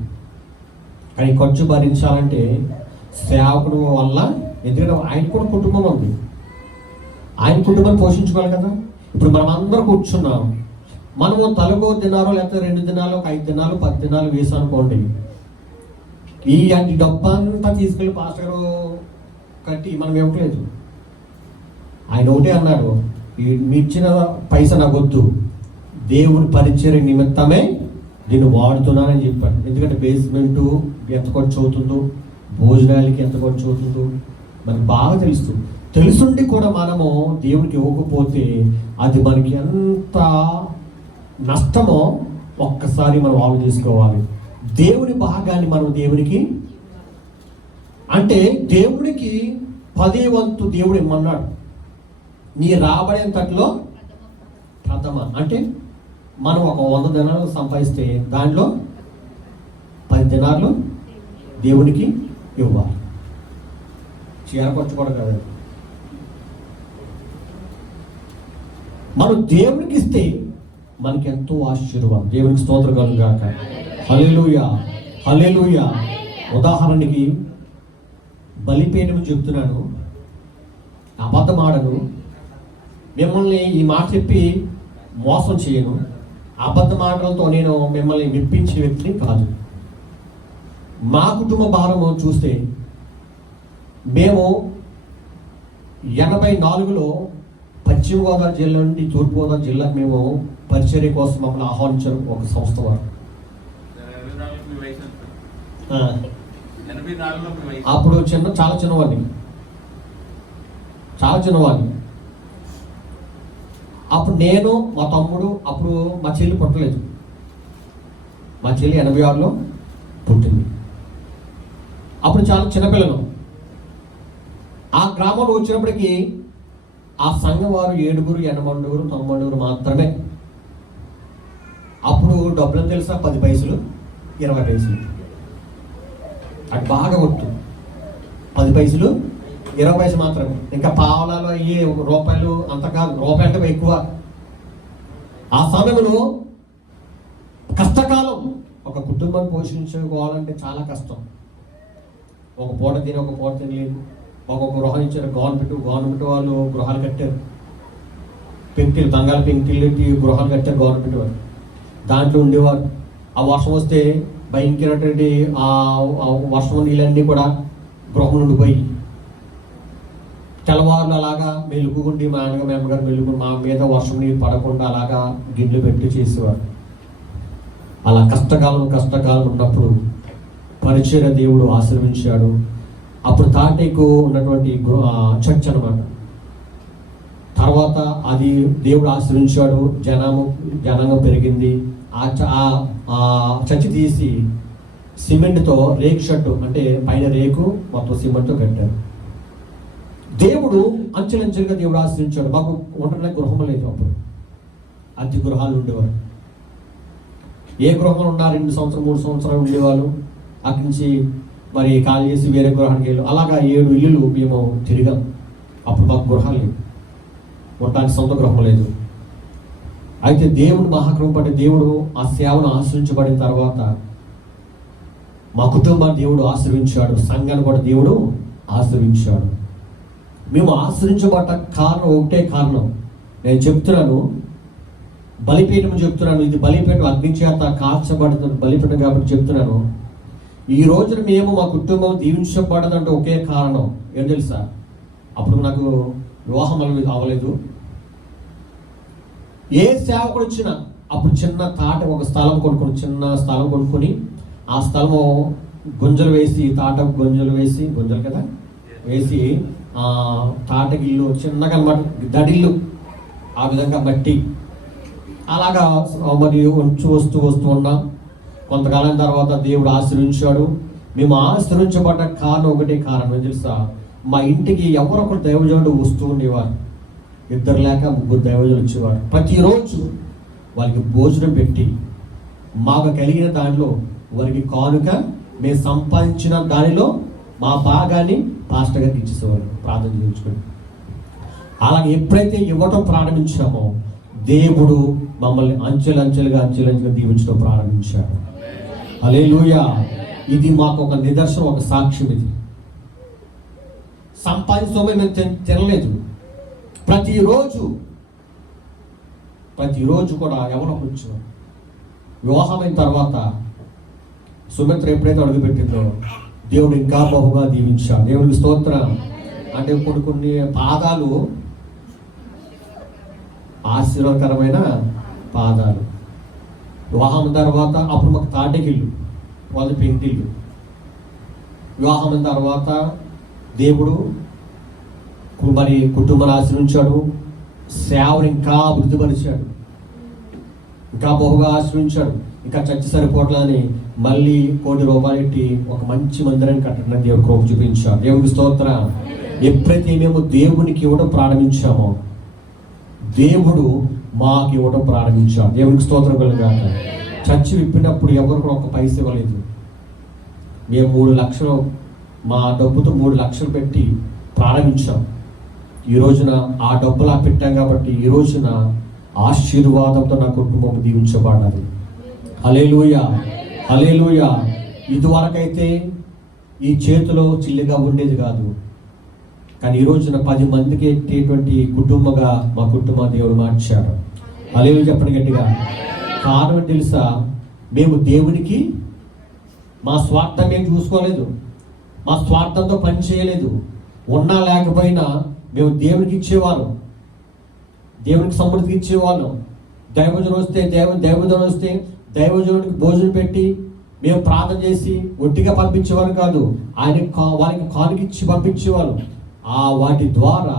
కానీ ఖర్చు భరించాలంటే సేవకుడు వల్ల, ఎందుకంటే ఆయన కూడా కుటుంబం ఉంది, ఆయన కుటుంబాన్ని పోషించుకోవాలి కదా. ఇప్పుడు మనం అందరూ కూర్చున్నాం, మనము తలకో దినారో లేకపోతే 2 దినాలు, 5 దినాలు, 10 దినాలు వేసి అనుకోండి, ఈ డబ్బంతా తీసుకెళ్ళి పాస్టర్ గారు కట్టి మనం ఇవ్వట్లేదు. ఆయన ఒకటే అన్నారు, మీ ఇచ్చిన పైసా నాకు వద్దు, దేవుని పరిచర్య నిమిత్తమే దీన్ని వాడుతున్నానని చెప్పాడు. ఎందుకంటే బేస్మెంటు ఎంత ఖర్చు అవుతుందో, భోజనాలకి ఎంత ఖర్చు అవుతుందో మనకు బాగా తెలుసుండి కూడా మనము దేవునికి ఇవ్వకపోతే అది మనకి ఎంత నష్టమో ఒక్కసారి మనం ఆలోచించుకోవాలి. దేవుని భాగాన్ని మనం దేవునికి, అంటే దేవుడికి 10వ వంతు దేవుడు ఇమ్మన్నాడు. నీ రాబడేంతట్లో ప్రథమ, అంటే మనం ఒక 100 దినాలు సంపాదిస్తే దాంట్లో 10 దినాలు దేవునికి ఇవ్వాలి. చీరపరచుకోవడం కదా. మనం దేవునికి ఇస్తే మనకి ఎంతో ఆశీర్వాదం. దేవునికి స్తోత్రం కలుగుగాక. హల్లెలూయా, హల్లెలూయా. ఉదాహరణకి బలిపీఠం చెప్తున్నాను, అబద్ధం ఆడను, మిమ్మల్ని ఈ మాట చెప్పి మోసం చేయను, అబద్ధ మాటలతో నేను మిమ్మల్ని మెప్పించే వ్యక్తిని కాదు. మా కుటుంబ భారము చూస్తే మేము 84లో పశ్చిమ గోదావరి జిల్లా నుండి తూర్పు గోదావరి జిల్లాకు మేము పరిచర్య కోసం మమ్మల్ని ఆహ్వానించారు ఒక సంస్థ వారు. అప్పుడు చాలా చిన్నవాడిని. అప్పుడు నేను, మా తమ్ముడు, అప్పుడు మా చెల్లి పుట్టలేదు. మా చెల్లి 86లో పుట్టింది. అప్పుడు చాలా చిన్నపిల్లలు. ఆ గ్రామంలో వచ్చినప్పటికీ ఆ సంఘం వారు 7, 8, 9 మాత్రమే. అప్పుడు డబ్బులు తెలుసా, 10 పైసలు 20 పైసలు. అది బాగా గుర్తు, 10 పైసలు 20 పైసలు మాత్రమే. ఇంకా పావలాలు అయ్యి రూపాయలు అంత కాదు, రూపాయలు అంటే ఎక్కువ. ఆ సమయంలో కష్టకాలం. ఒక కుటుంబాన్ని పోషించుకోవాలంటే చాలా కష్టం. ఒక పూట తిని ఒక పూట తినలేదు. ఒక గృహం ఇచ్చారు గవర్నమెంట్ వాళ్ళు గృహాలు కట్టారు. పెంకుటిల్లు, బంగాళ పెంకుటిల్లు పెట్టి గృహాలు కట్టారు గవర్నమెంట్ వాళ్ళు. దాంట్లో ఉండేవారు. ఆ వర్షం వస్తే భయంకరమైనటువంటి ఆ వర్షం నీళ్ళన్నీ కూడా గృహం నుండి పోయి తెల్లవారులు అలాగా మెలుగుండి మా అమ్మగారు మెలుగు మా మీద వర్షం నీళ్ళు పడకుండా అలాగా గిన్నెలు పెట్టి చేసేవారు. అలా కష్టకాలం ఉన్నప్పుడు పరిచయ దేవుడు ఆశీర్వించాడు. అప్పుడు తాటేకు ఉన్నటువంటి చర్చ్ అనమాట. తర్వాత అది దేవుడు ఆశ్రయించాడు, జనాంగం పెరిగింది. ఆ చర్చ్ తీసి సిమెంట్తో రేకు షట్టు, అంటే పైన రేకు మొత్తం సిమెంట్తో కట్టారు. దేవుడు అంచెలంచెలుగా దేవుడు ఆశ్రయించాడు. మాకు ఉండడానికి గృహం లేదు. అప్పుడు అద్దె గృహాలు ఉండేవారు. ఏ గృహంలో ఉన్నా 2 సంవత్సరాలు 3 సంవత్సరాలు ఉండేవాళ్ళు. అక్కడి నుంచి మరి ఖాళీ చేసి వేరే గృహానికి వెళ్ళి అలాగా 7 ఇల్లులు మేము తిరిగాం. అప్పుడు మాకు గృహాలు లేవు, ఉండడానికి సొంత గృహం లేదు. అయితే దేవుడు మహాకృప పడి దేవుడు ఆ సేవను ఆశ్రయించబడిన తర్వాత మా కుటుంబాన్ని దేవుడు ఆశ్రయించాడు, సంఘాన్ని కూడా దేవుడు ఆశ్రయించాడు. మేము ఆశ్రయించబడ్డ కారణం ఒకటే కారణం. నేను చెప్తున్నాను, బలిపీఠం చెప్తున్నాను. ఇది బలిపీఠం, అగ్ని చేత కాల్చబడుతున్న బలిపీఠం కాబట్టి చెప్తున్నాను. ఈ రోజున మేము మా కుటుంబం దీవించబడదంటే ఒకే కారణం ఏం తెలుసా? అప్పుడు నాకు వివాహం అవ్వలేదు. ఏ సేవకుడు వచ్చినా అప్పుడు చిన్న తాట ఒక స్థలం చిన్న స్థలం కొనుక్కొని ఆ స్థలము గుంజలు వేసి గుంజలు కదా వేసి తాటగిల్లు చిన్నగా అన్నమాట, దడిల్లు, ఆ విధంగా మట్టి అలాగా మరి వస్తూ ఉన్నాం. కొంతకాలం తర్వాత దేవుడు ఆశ్రయించాడు. మేము ఆశ్రయించబడ్డ కారణం ఒకటే కారణం ఏం తెలుసా? మా ఇంటికి ఎవరొకరు దైవజనుడు వస్తూ ఉండేవారు. 2 లేక 3 దైవజనులు వచ్చేవారు. ప్రతిరోజు వాళ్ళకి భోజనం పెట్టి మాకు కలిగిన దానిలో వారికి కానుక, మేము సంపాదించిన దానిలో మా భాగాన్ని పాస్టర్ గారికి ఇచ్చేసేవారు ప్రార్థన చేయించుకొని. అలాగే ఎప్పుడైతే ఇవ్వటం ప్రారంభించామో దేవుడు మమ్మల్ని అంచెలంచెలుగా దీవించడం ప్రారంభించాడు. హల్లెలూయా. ఇది మాకు ఒక నిదర్శనం, ఒక సాక్ష్యం. ఇది సంపాదించడమే మేము తినలేదు. ప్రతిరోజు కూడా ఎవరో వచ్చాం. వివాహమైన తర్వాత సుమిత్ర ఎప్పుడైతే అడుగుపెట్టిందో దేవుడు ఇంకా బహుగా దీవించాడు. దేవుడికి స్తోత్రం. అంటే కొన్ని పాదాలు ఆశీర్వాదకరమైన పాదాలు. వివాహం తర్వాత అప్పుడు మాకు తాటకిల్లు, వాళ్ళ పెంకిల్లు. వివాహం తర్వాత దేవుడు మరి కుటుంబాన్ని ఆశ్రయించాడు, సేవను ఇంకా వృద్ధిపరిచాడు, ఇంకా బహుగా ఆశ్రయించాడు. ఇంకా చర్చ సరిపోవట్లని మళ్ళీ ₹1,00,00,000 పెట్టి ఒక మంచి మందిరాన్ని కట్టడానికి దేవుడు కృప చూపించాడు. దేవుడికి స్తోత్రం. ఎప్పుడైతే మేము దేవునికి ఇవ్వడం ప్రారంభించామో దేవుడు మాకు ఇవ్వడం ప్రారంభించాడు. దేవునికి స్తోత్రం కలుగాక. చర్చి విప్పినప్పుడు ఎవరు కూడా 1 పైసా ఇవ్వలేదు. మేము 3 లక్షలు, మా డబ్బుతో 3 లక్షలు పెట్టి ప్రారంభించాం. ఈ రోజున ఆ డబ్బులా పెట్టాం కాబట్టి ఈ రోజున ఆశీర్వాదంతో నా కుటుంబం దీవించబడాలి. హల్లెలూయా, హల్లెలూయా. ఇదివరకైతే ఈ చేతిలో చిల్లిగా ఉండేది కాదు, కానీ ఈ రోజున 10 మందికి ఎట్టేటువంటి కుటుంబంగా మా కుటుంబ దేవుడు మార్చాడు. హల్లెలూయా చెప్పండి గట్టిగా. కారణం తెలుసా? మేము దేవునికి మా స్వార్థం ఏం చూసుకోలేదు, మా స్వార్థంతో పని చేయలేదు. ఉన్నా లేకపోయినా మేము దేవునికి ఇచ్చేవాళ్ళం, దేవునికి సమృద్ధికి ఇచ్చేవాళ్ళం. దైవజనుడు వస్తే దైవజనుడికి భోజనం పెట్టి మేము ప్రార్థన చేసి ఒట్టిగా పంపించేవారు కాదు, వారికి కానుకిచ్చి పంపించేవాళ్ళం. వాటి ద్వారా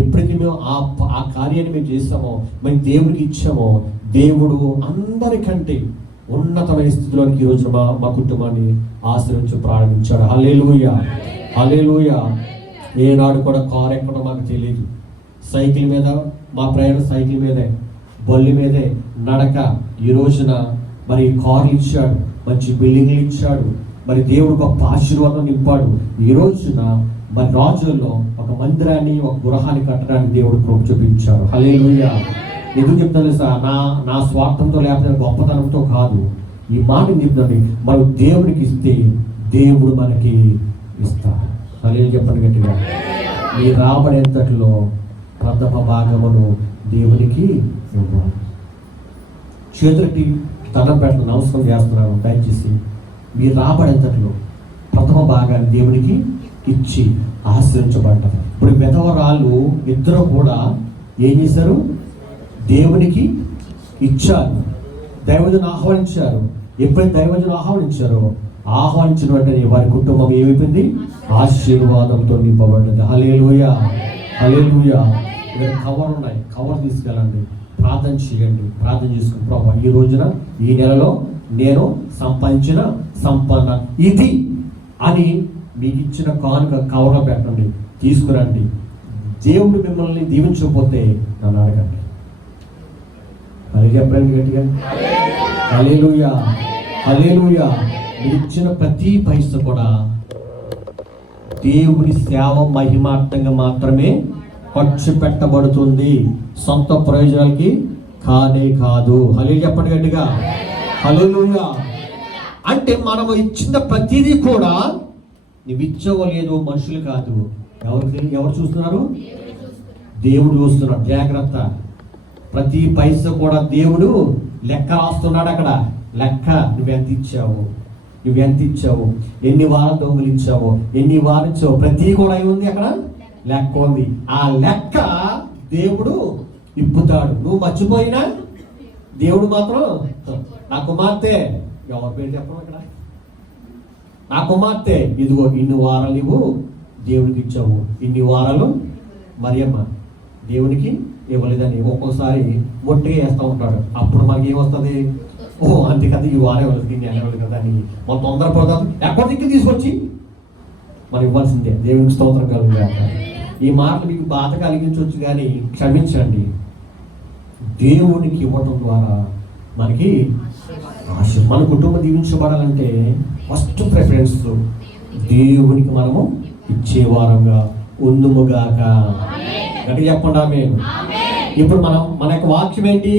ఎప్పటికీ మేము ఆ కార్యాన్ని మేము చేస్తామో, మేము దేవునికి ఇచ్చామో, దేవుడు అందరికంటే ఉన్నతమైన స్థితిలోనికి ఈ రోజు మా కుటుంబాన్ని ఆశ్రయించి ప్రారంభించాడు. హల్లెలూయా, హల్లెలూయా. ఏనాడు కూడా కారు ఎక్కడం మాకు తెలియదు. సైకిల్ మీద మా ప్రయాణం సైకిల్ మీదే, బొల్లి మీదే నడక. ఈ రోజున మరి కార్లు ఇచ్చాడు, మంచి బిల్డింగ్లు ఇచ్చాడు, మరి దేవుడు గొప్ప ఆశీర్వాదం నింపాడు. ఈ రోజున మరి రాజుల్లో ఒక మందిరాన్ని, ఒక గృహాన్ని కట్టడానికి దేవుడు కృప చూపించాడు. హల్లెలూయా. ఎందుకు చెప్తాను సార్? నా స్వార్థంతో లేకపోతే గొప్పతనంతో కాదు. ఈ మాట చెప్తాను, మనం దేవుడికి ఇస్తే దేవుడు మనకి ఇస్తాడు. హల్లెలూయా చెప్పండి గట్టిగా. ఈ రాబడేంతట్లో ప్రథమ భాగమును దేవునికి ఇవ్వాలి. చేతులకి దండం పెట్టడం అవసరం చేస్తున్నాను. దయచేసి మీరు రాబడేంతట్లో ప్రథమ భాగాన్ని దేవునికి ఇచ్చి ఆశ్రయించబడ్డారు. ఇప్పుడు విధవరాళ్ళు ఇద్దరు కూడా ఏం చేశారు? దేవునికి ఇచ్చారు, దైవజను ఆహ్వానించారు. ఎప్పుడైతే దైవజను ఆహ్వానించిన వెంటనే వారి కుటుంబం ఏమైపోయింది? ఆశీర్వాదంతో నింపబడ్డది. హల్లెలూయా, హల్లెలూయా. ఇక్కడ కవర్ ఉన్నాయి, కవర్ తీసుకెళ్ళండి, ప్రార్థన చేయండి, ప్రార్థన చేసుకుని ప్రభా ఈ రోజున ఈ నెలలో నేను సంపాదించిన సంపద ఇది అని మీకు ఇచ్చిన కానుక కవర్లో పెట్టండి, తీసుకురండి. దేవుడు మిమ్మల్ని దీవించకపోతే నన్ను అడగండి. అది చెప్పండి గట్టిగా. హల్లెలూయా, హల్లెలూయా. మీరు ఇచ్చిన ప్రతి పైస కూడా దేవుని సేవ మహిమార్థంగా మాత్రమే ఖర్చు పెట్టబడుతుంది, సొంత ప్రయోజనాలకి కానే కాదు. హల్లెలూయా చెప్పండి గట్టిగా. హల్లెలూయా. అంటే మనము ఇచ్చిన ప్రతిదీ కూడా నువ్వు ఇచ్చవలేదు, మనుషులు కాదు. ఎవరు చూస్తున్నారు? దేవుడు చూస్తున్నాడు. జాగ్రత్త. ప్రతి పైస కూడా దేవుడు లెక్క రాస్తున్నాడు. అక్కడ లెక్క, నువ్వెంత ఇచ్చావు, ఎన్ని వారాలు దొంగిలించావు, ఎన్ని వారం ఇచ్చావు, ప్రతి కూడా ఉంది అక్కడ లెక్క ఉంది. ఆ లెక్క దేవుడు ఇప్పుతాడు. నువ్వు మర్చిపోయినా దేవుడు మాత్రం, నా కుమార్తె, ఎవరి పేరు చెప్పడం ఇక్కడ, నా కుమార్తె ఇదిగో ఇన్ని వారాలు నువ్వు దేవుడికి ఇచ్చావు, ఇన్ని వారాలు మరియమ్మ దేవునికి ఇవ్వలేదని ఒక్కోసారి మొట్టిగా వేస్తూ ఉంటాడు. అప్పుడు మనకి ఏమొస్తుంది? ఓ అంతే కదా, ఈ వారం ఇవ్వలేదు, ఇన్ని ఇవ్వలేదు కదా అని మనం తొందరపడతాం. ఎక్కడి దిక్కు తీసుకొచ్చి మనం ఇవ్వాల్సిందే. దేవునికి స్తోత్రం కలుగుగాక. ఈ మాటలు మీకు బాధ కలిగించవచ్చు, కానీ క్షమించండి. దేవునికి ఇవ్వడం ద్వారా మనకి మన కుటుంబం దీవించబడాలంటే ఫస్ట్ ప్రిఫరెన్స్ దేవునికి మనము ఇచ్చేవారంగా ఉందుముగాక. గట్టిగా చెప్పండి ఆమేన్. ఇప్పుడు మన యొక్క వాక్యం ఏంటి?